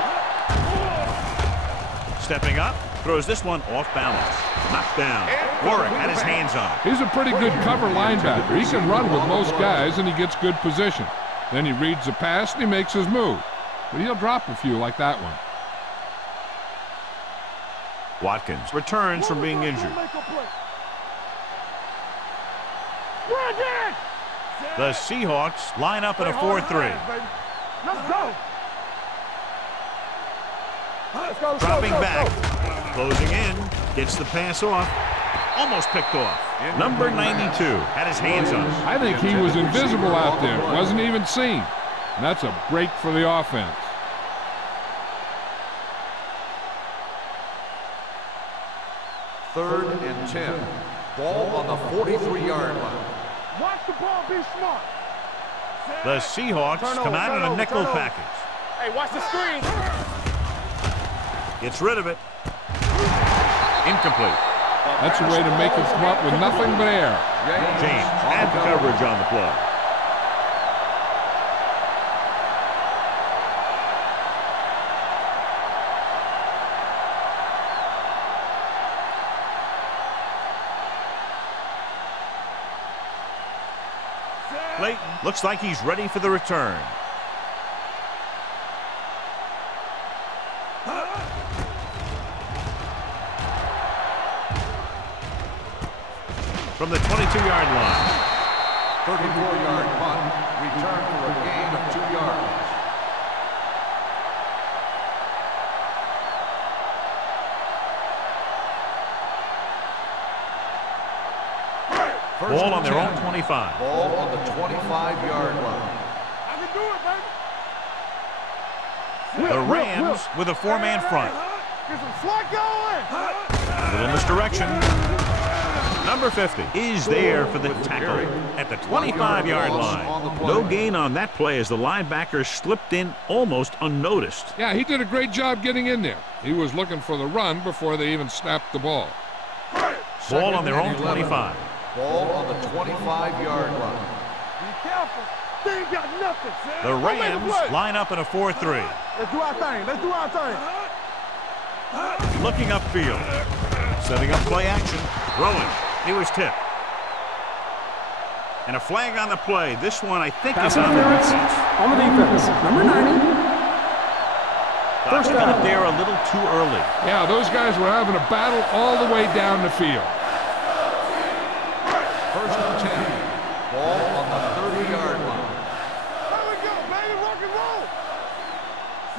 Stepping up, throws this one off balance. Knocked down. Warwick had his hands on it. He's a pretty good cover linebacker. He can run with most guys, and he gets good position. Then he reads the pass, and he makes his move. But he'll drop a few like that one. Watkins returns from being injured. The Seahawks line up in a 4-3. Let's go. Dropping back, closing in, gets the pass off, almost picked off. Number 92 had his hands on it. I think he was invisible out there, wasn't even seen. And that's a break for the offense. Third and 10. Ball on the 43-yard line. Watch the ball, be smart. The Seahawks come out in a nickel package. Hey, watch the screen. Gets rid of it. Incomplete. That's a way to make him come up with nothing but air. James had the coverage on the play. Clayton looks like he's ready for the return. From the 22-yard line. 34-yard punt. Return for a gain of 2 yards. Ball on their own 25. Ball on the 25-yard line. I can do it, baby. The Rams with a four-man front. Get some slot going. A little misdirection. Number 50 is there for the tackle at the 25-yard line. No gain on that play as the linebacker slipped in almost unnoticed. Yeah, he did a great job getting in there. He was looking for the run before they even snapped the ball. Ball on their own 25. Ball on the 25-yard line. Be careful. They ain't got nothing. The Rams line up in a 4-3. Let's do our thing. Let's do our thing. Looking upfield. Setting up play action. Throwing. He was tipped. And a flag on the play. This one, I think, is on the defense. On the defense. Number 90. First down there a little too early. Yeah, those guys were having a battle all the way down the field. First and 10. Ball on the 30-yard line. There we go, baby. Rock and roll.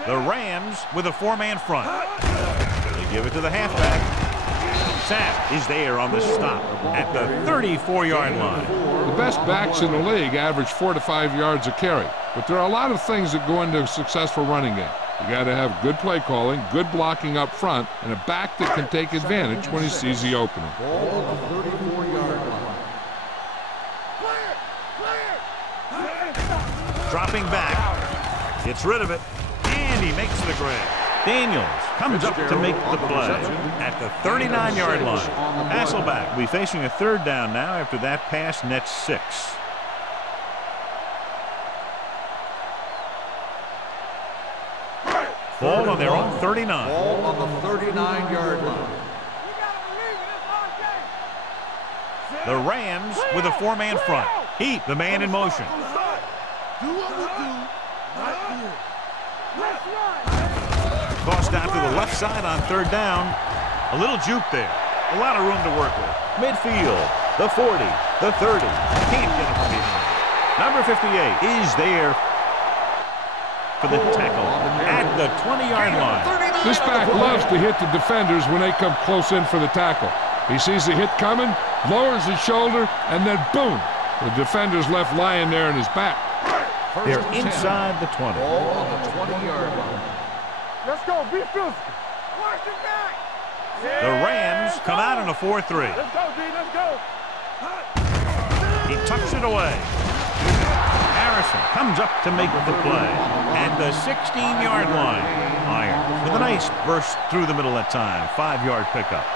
The Rams with a four-man front. They give it to the halfback. Sapp is there on the stop at the 34-yard line. The best backs in the league average 4 to 5 yards a carry. But there are a lot of things that go into a successful running game. You got to have good play calling, good blocking up front, and a back that can take advantage when he sees the opening. Ball on the 34-yard line. Dropping back. Gets rid of it. And he makes the grab. Daniels comes up to make the play at the 39-yard line. Hasselback will be facing a third down now after that pass nets 6. Ball on their own 39. Ball on the 39-yard line. The Rams with a four-man front. Heat, the man in motion. Do what we do right here. Let's run. Tossed out to the left side on third down. A little juke there. A lot of room to work with. Midfield, the 40, the 30. Can't get it from behind. Number 58 is there for the tackle at the 20-yard line. This back loves to hit the defenders when they come close in for the tackle. He sees the hit coming, lowers his shoulder, and then boom, the defender's left lying there in his back. They're inside the 20. Ball on the 20-yard line. Let's go. Be physical. Watch the back. The Rams come out in a 4-3. Let's go, D. Let's go. He tucks it away. Harrison comes up to make the play at the 16-yard line. Iron with a nice burst through the middle that time. 5-yard pickup.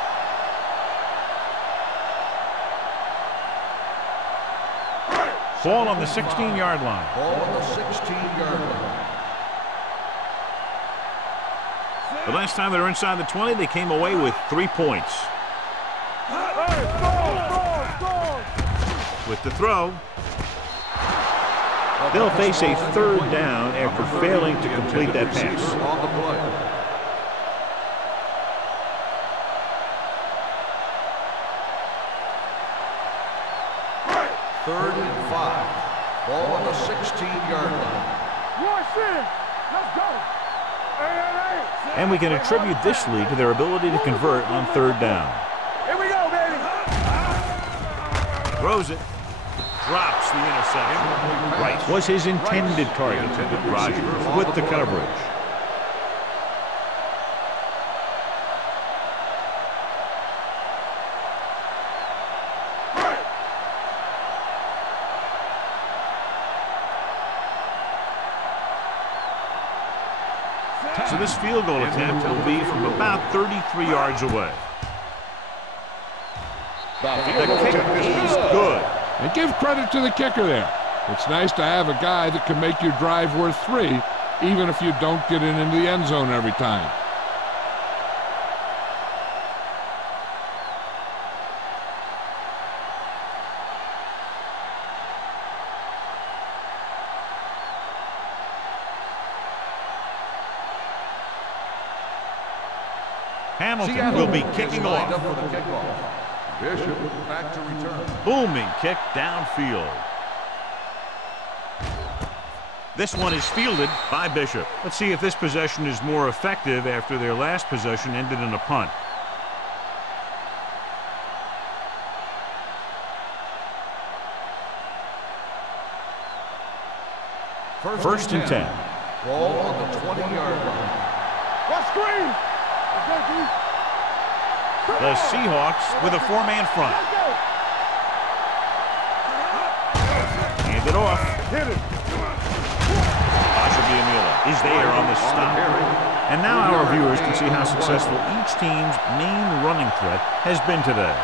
Ball on the 16-yard line. Ball on the 16-yard line. The last time they were inside the 20, they came away with 3 points. With the throw, they'll face a third down after failing to complete that pass. On the play. Third and 5. Ball on the 16-yard line. Let's go. And we can attribute this lead to their ability to convert on third down. Here we go, baby. Throws it. Drops the interception. Rice was his intended target, but Rogers with the coverage. So this field goal attempt will be from about 33 yards away. The kick is good. And give credit to the kicker there. It's nice to have a guy that can make your drive worth 3, even if you don't get it into the end zone every time. Hamilton will be kicking off. Up for the kickoff. Bishop back to return. Booming kick downfield. This one is fielded by Bishop. Let's see if this possession is more effective after their last possession ended in a punt. First and 10. Ball on the 20-yard line. What screen? The Seahawks with a 4-man front. Hand it off. Hit it. Is there on the stop. And now our viewers can see how successful each team's main running threat has been today.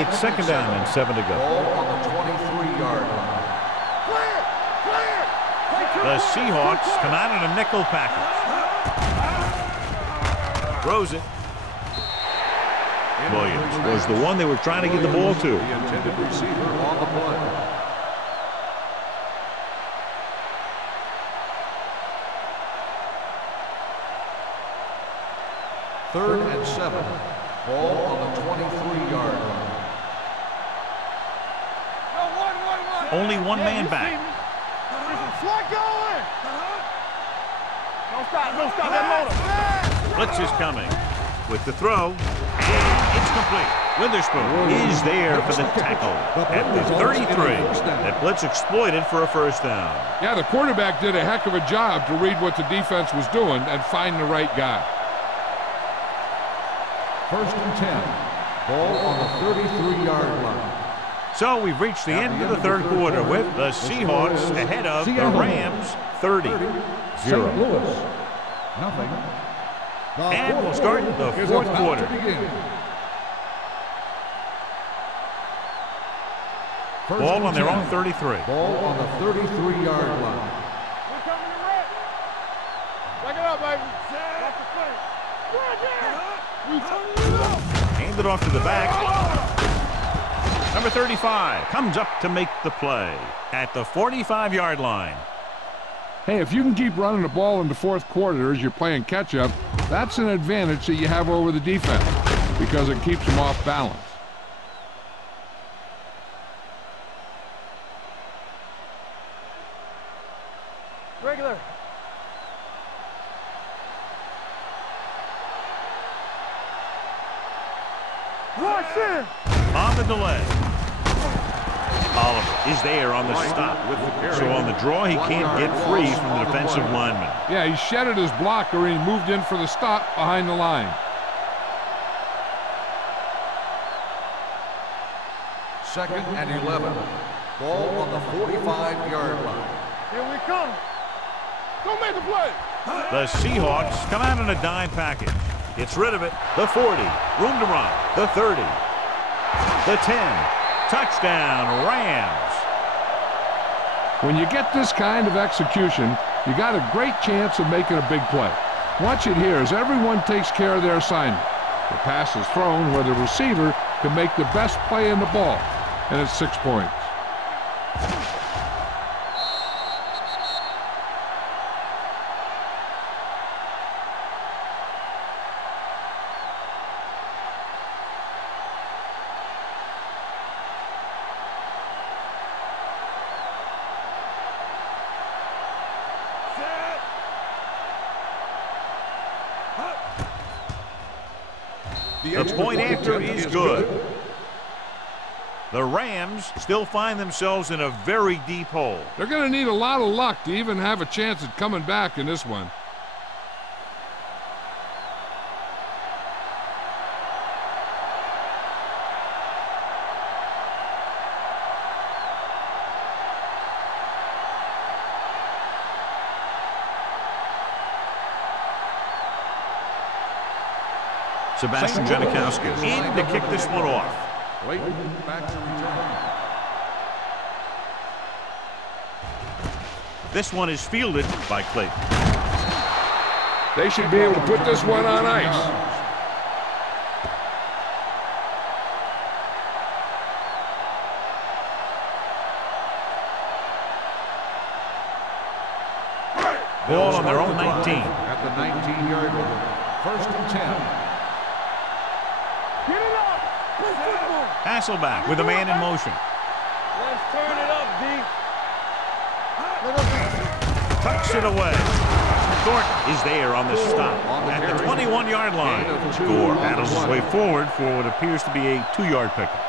It's second down and 7 to go. Ball on the 23-yard line. The Seahawks come out in a nickel package. Throws it. Williams was the one they were trying to get the ball to. The intended receiver on the play. Third and 7. Ball on the 23-yard line. Only one man back. Slot going. Don't stop that motor. Blitz is coming with the throw. And it's complete. Witherspoon is there for the tackle at the 33. That blitz exploited for a first down. Yeah, the quarterback did a heck of a job to read what the defense was doing and find the right guy. First and 10. Ball on the 33-yard line. So we've reached the end of the third quarter with the Seahawks ahead of the Rams 30-0. St. Louis, nothing. And we'll start the fourth quarter. Ball on their own 33. Ball on the 33-yard line. We're coming to red. Back it up, baby. Watch the play. We turning it up. Hand it off to the back. Number 35 comes up to make the play at the 45-yard line. Hey, if you can keep running the ball in the fourth quarter as you're playing catch-up, that's an advantage that you have over the defense because it keeps them off balance. Regular. Watch it. On the delay. Oliver is there on the stop. So on the draw, he can't get free from the defensive lineman. Yeah, he shedded his blocker and he moved in for the stop behind the line. Second and 11. Ball on the 45-yard line. Here we come. Go make the play. The Seahawks come out in a dime package. Gets rid of it. The 40. Room to run. The 30. The 10. Touchdown, Rams. When you get this kind of execution, you got a great chance of making a big play. Watch it here as everyone takes care of their assignment. The pass is thrown where the receiver can make the best play in the ball, and it's 6 points. The point after is good. The Rams still find themselves in a very deep hole. They're going to need a lot of luck to even have a chance at coming back in this one. Sebastian Janikowski in to kick this one off. Clayton back to return. This one is fielded by Clayton. They should be able to put this one on ice. Ball on their own 19. At the 19-yard line. 1st and 10. Get it up! Play football! Hasselback with a man in motion. Let's turn it up, D. Tucks it away. Thornton is there on the stop at the 21-yard line. Gore battles his way forward for what appears to be a 2-yard pickup.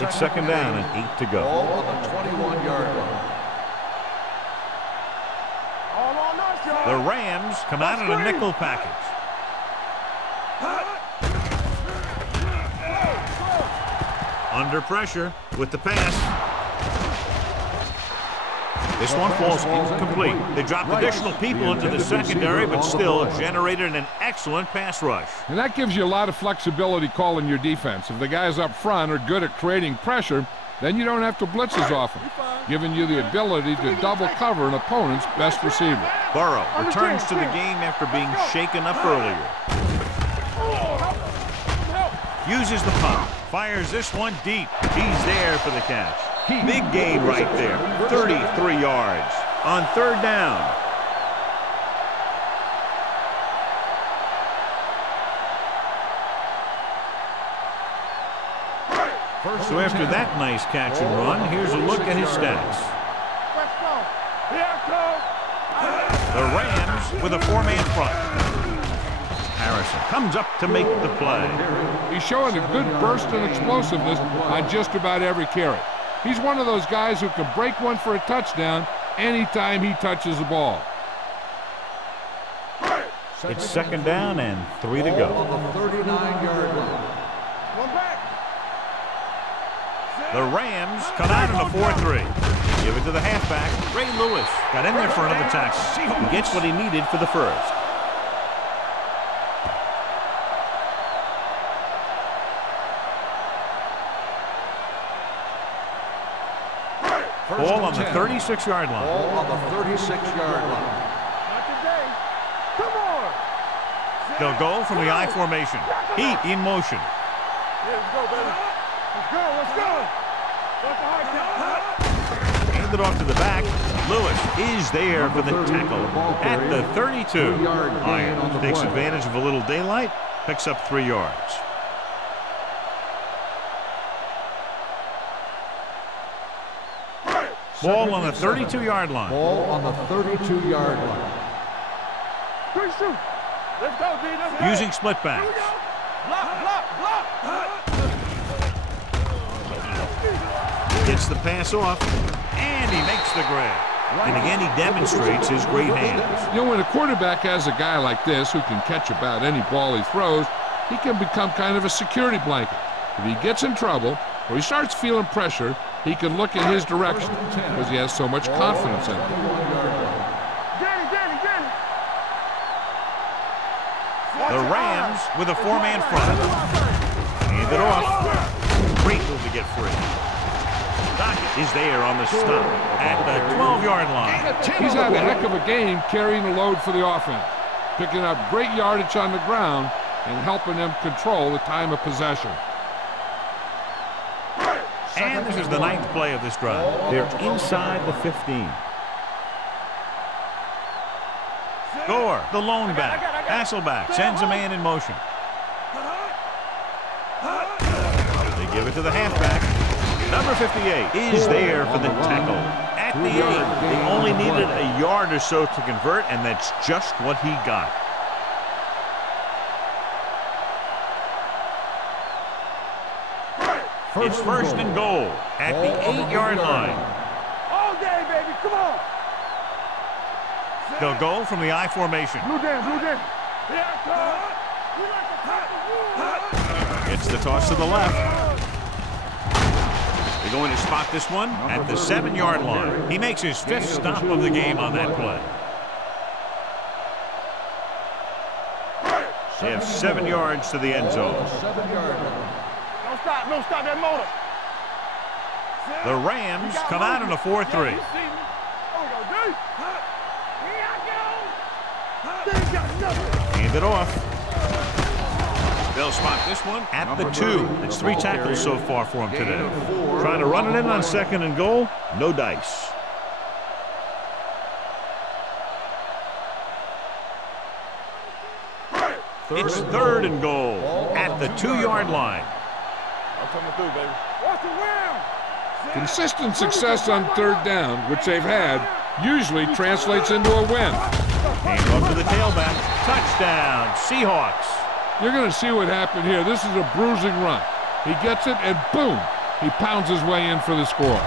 It's 2nd down and 8 to go. Ball on the 21-yard line. All on us, y'all. The Rams come out in a nickel package. Under pressure with the pass. This one falls incomplete. They dropped additional people into the secondary, but still generated an excellent pass rush. And that gives you a lot of flexibility calling your defense. If the guys up front are good at creating pressure, then you don't have to blitz as often, giving you the ability to double cover an opponent's best receiver. Burrow returns to the game after being shaken up earlier. Uses the pump. Fires this one deep. He's there for the catch. Big gain right there. 33 yards on 3rd down. So after that nice catch and run, here's a look at his stats. The Rams with a 4-man front. Harrison comes up to make the play. He's showing a good burst and explosiveness on just about every carry. He's one of those guys who can break one for a touchdown anytime he touches the ball. It's 2nd down and 3 to go. On the 39-yard line. One back. The Rams come out in a 4-3. Give it to the halfback. Ray Lewis got in there for another tackle. He gets what he needed for the first. Ball on the 36-yard line. Ball on the 36-yard line. Not today. Come on. They'll go from the I formation. Heat in motion. Yeah, let's go, baby. Let's go, let's go. What's the hard count? Handed off to the back. Lewis is there for the tackle at the 32. Irons takes advantage of a little daylight, picks up 3 yards. Ball on the 32-yard line. Ball on the 32-yard line. Quick shoot. Let's go, D. Let's go. Using split backs. Block, block, block. Gets the pass off, and he makes the grab. And again, he demonstrates his great hands. You know, when a quarterback has a guy like this who can catch about any ball he throws, he can become kind of a security blanket. If he gets in trouble or he starts feeling pressure, he can look in his direction because he has so much confidence in him. The Rams with a 4-man front. Hand it off. Great move to get free. Dockett is there on the stop at the 12-yard line. He's had a heck of a game carrying the load for the offense, picking up great yardage on the ground and helping them control the time of possession. And this is the 9th play of this drive. They're inside the 15. Gore, the lone back. Hasselback sends a man in motion. They give it to the halfback. Number 58 is there for the tackle. At the 8, they only needed a yard or so to convert, and that's just what he got. It's 1st and goal at the 8-yard line. All day, baby. Come on. They'll go from the I formation. Blue down, blue down. It's the toss to the left. They're going to spot this one at the 7-yard line. He makes his 5th stop of the game on that play. They have 7 yards to the end zone. Don't stop that motor. The Rams come out in a 4-3. Hand it off. They'll spot this one at the 2. It's 3 tackles so far for him today. Trying to run it in on 2nd and goal. No dice. It's 3rd and goal at the 2-yard line. Consistent success on 3rd down, which they've had, usually translates into a win. Hand off to the tailback. Touchdown, Seahawks. You're going to see what happened here. This is a bruising run. He gets it, and boom, he pounds his way in for the score.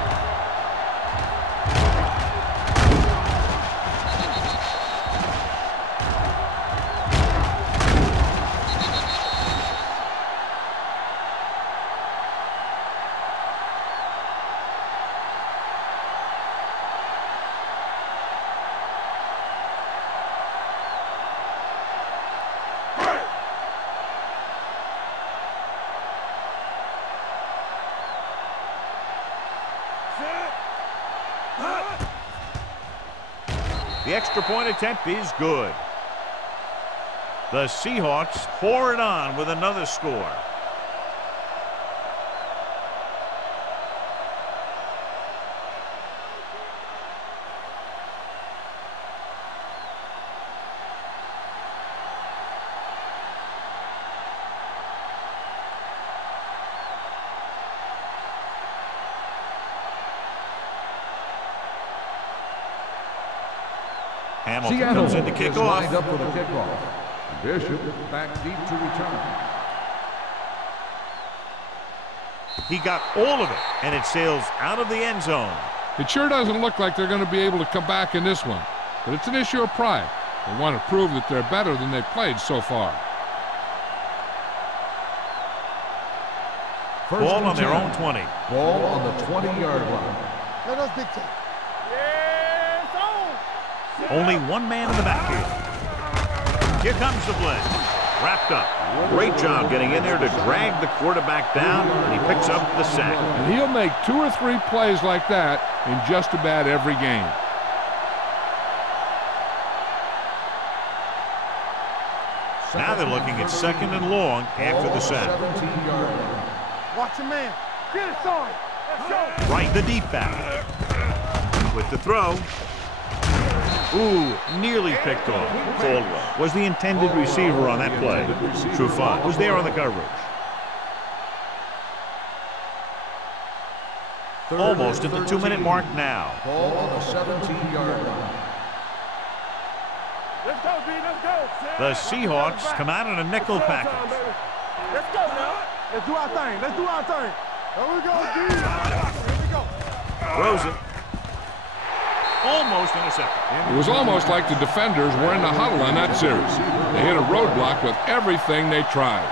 The extra point attempt is good. The Seahawks pour it on with another score. Hamilton comes in to kick off. Lined up for the kickoff. Bishop back deep to return. He got all of it, and it sails out of the end zone. It sure doesn't look like they're going to be able to come back in this one, but it's an issue of pride. They want to prove that they're better than they've played so far. Ball on their own 20. Ball on the 20-yard line. Let us dictate. Only one man in the backfield. Here comes the blitz. Wrapped up. Great job getting in there to drag the quarterback down, and he picks up the sack. And he'll make 2 or 3 plays like that in just about every game. Now they're looking at 2nd and long after the sack. Watch your man. Get it, son. Let's go. Right, the deep back. With the throw. Ooh, nearly picked off. Caldwell was the intended receiver on that play. Trufant was there on the coverage. Almost at the 2-minute mark now. Ball on the 17-yard line. Let's go, B. Let's go. The Seahawks come out in a nickel package. Let's go now. Let's do our thing. Let's do our thing. Here we go, D. Here we go. Throws it. Almost intercepted. It was almost like the defenders were in the huddle on that series. They hit a roadblock with everything they tried.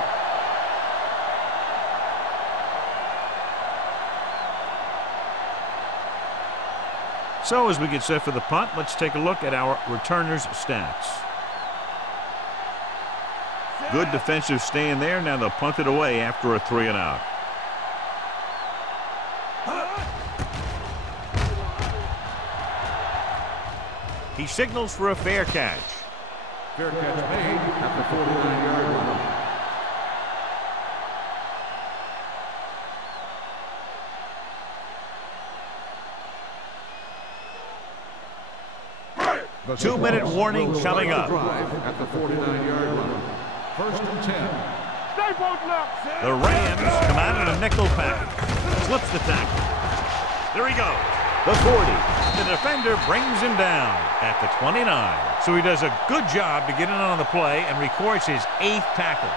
So as we get set for the punt, let's take a look at our returners' stats. Good defensive stand there. Now they'll punt it away after a 3-and-out. He signals for a fair catch. Fair catch made at the 49-yard line. The 2-minute warning coming up. At the 49-yard line. First and 10. Stay posted up. The Rams come out in a nickel package. Slips the tackle. There he goes. The 40. The defender brings him down at the 29. So he does a good job to get in on the play and records his 8th tackle.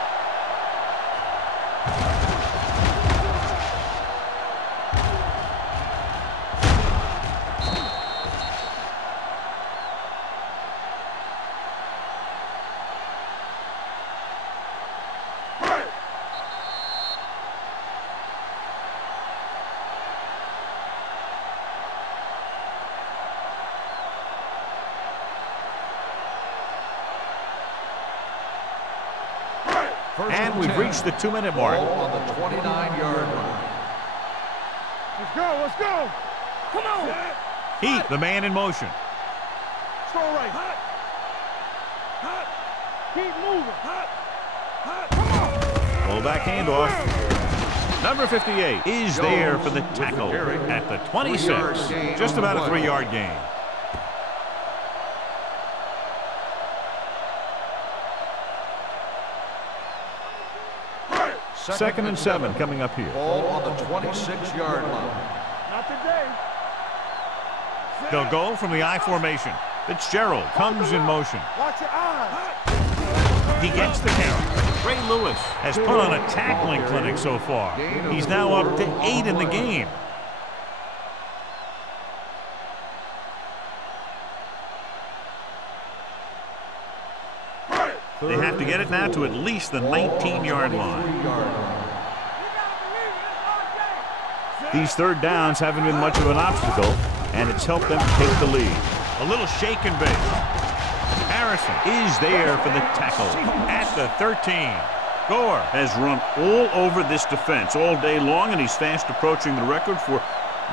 And we've reached the 2-minute mark. On the 29-yard line. Let's go, let's go. Come on. Heat, the man in motion. Let's go right. Keep moving. Fullback handoff. Number 58 is there for the tackle at the 26. Just about a 3-yard gain. Second and 7 coming up here. Ball on the 26-yard line. Not today. They'll go from the I formation. Fitzgerald comes in motion. Watch your eyes. He gets the carry. Ray Lewis has put on a tackling clinic so far. He's now up to 8 in the game. They have to get it now to at least the 19-yard line. These third downs haven't been much of an obstacle, and it's helped them take the lead. A little shake and bake. Harrison is there for the tackle at the 13. Gore has run all over this defense all day long, and he's fast approaching the record for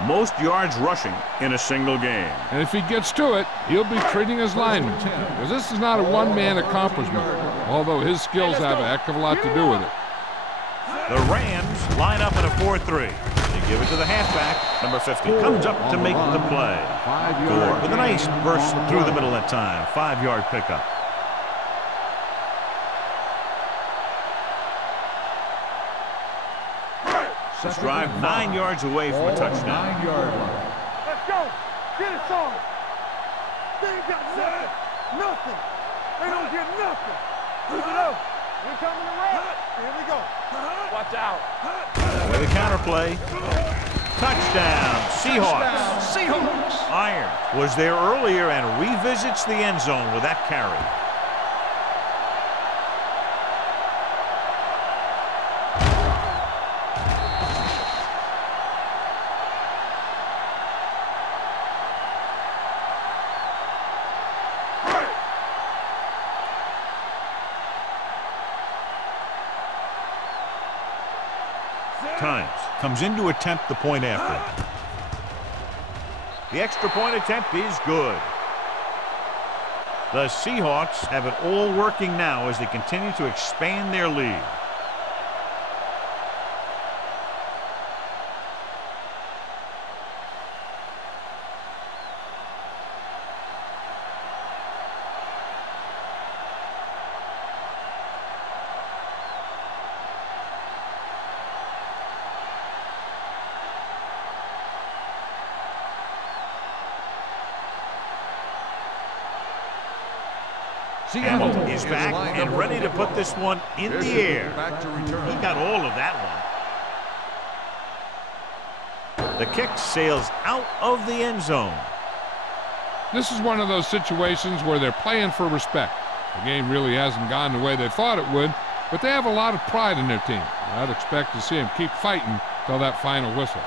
most yards rushing in a single game. And if he gets to it, he'll be treating his linemen, because this is not a one-man accomplishment, although his skills have a heck of a lot to do with it. The Rams line up in a 4-3. They give it to the halfback. Number 50 comes up to make the play. Gore with a nice burst through the middle that time. 5-yard pickup. This drive 9 yards away from a touchdown. 9-yard line. Let's go. Get it on. They ain't got nothing. Nothing. They don't get nothing. Keep it up. We're coming around. Here we go. Watch out. With a counterplay. Touchdown. Seahawks. Seahawks. Iron was there earlier and revisits the end zone with that carry. Times comes in to attempt the point after. The extra point attempt is good. The Seahawks have it all working now as they continue to expand their lead. Hamilton is back and ready to put this one in the air. He got all of that one. The kick sails out of the end zone. This is one of those situations where they're playing for respect. The game really hasn't gone the way they thought it would, but they have a lot of pride in their team. I'd expect to see them keep fighting till that final whistle.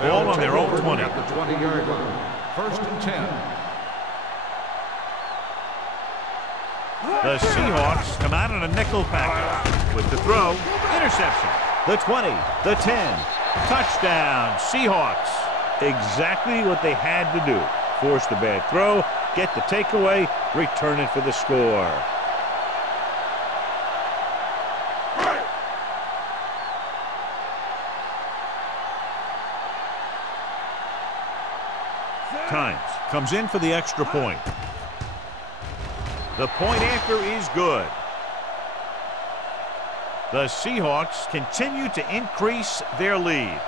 Ball on their own 20. At the 20-yard line. First and 10. The Seahawks come out in a nickel package. With the throw, interception. The 20, the 10, touchdown, Seahawks. Exactly what they had to do. Force the bad throw, get the takeaway, return it for the score. Times comes in for the extra point. The point after is good. The Seahawks continue to increase their lead.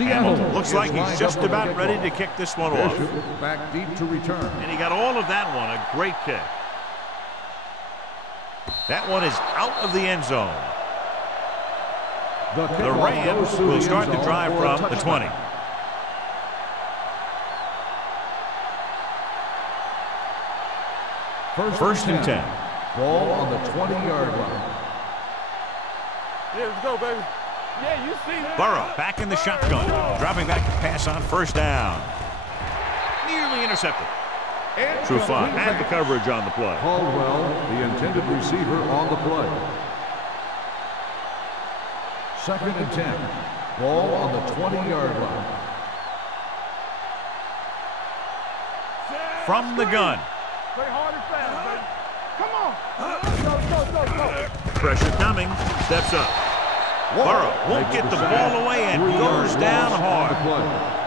Hamilton looks like he's just about ready to kick this one off. Back deep to return. And he got all of that one. A great kick. That one is out of the end zone. The Rams will start the drive from the 20. First and 10. Ball on the 20-yard line. Yeah, let's go, baby. Yeah, you see that. Burrow back in the shotgun. Dropping back to pass on first down. Nearly intercepted. Trufant had the coverage on the play. Caldwell, the intended receiver, on the play. Second and 10. Ball on the 20-yard line. From the gun. Play hard and fast, baby. Come on. Go. Pressure coming. Steps up. Burrow won't get the ball away and goes down hard.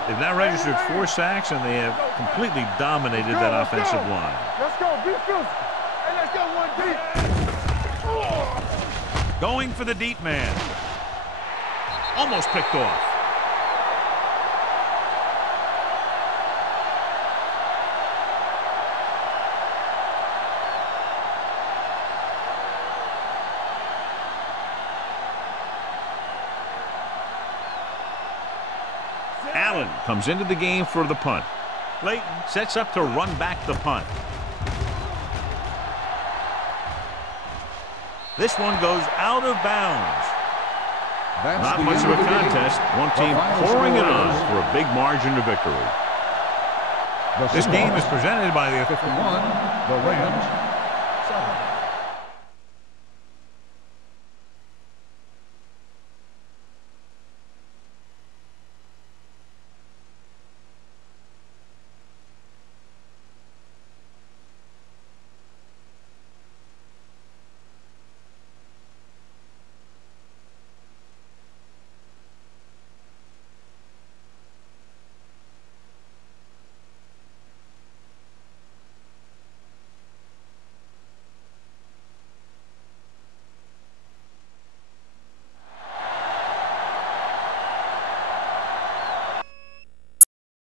They've now registered 4 sacks, and they have completely dominated that offensive line. Let's go. Be physical. Hey, let's go one deep. Going for the deep man. Almost picked off. Allen comes into the game for the punt. Layton sets up to run back the punt. This one goes out of bounds. Not much of a contest. One team pouring it on for a big margin of victory. This game is presented by the 51, the Rams.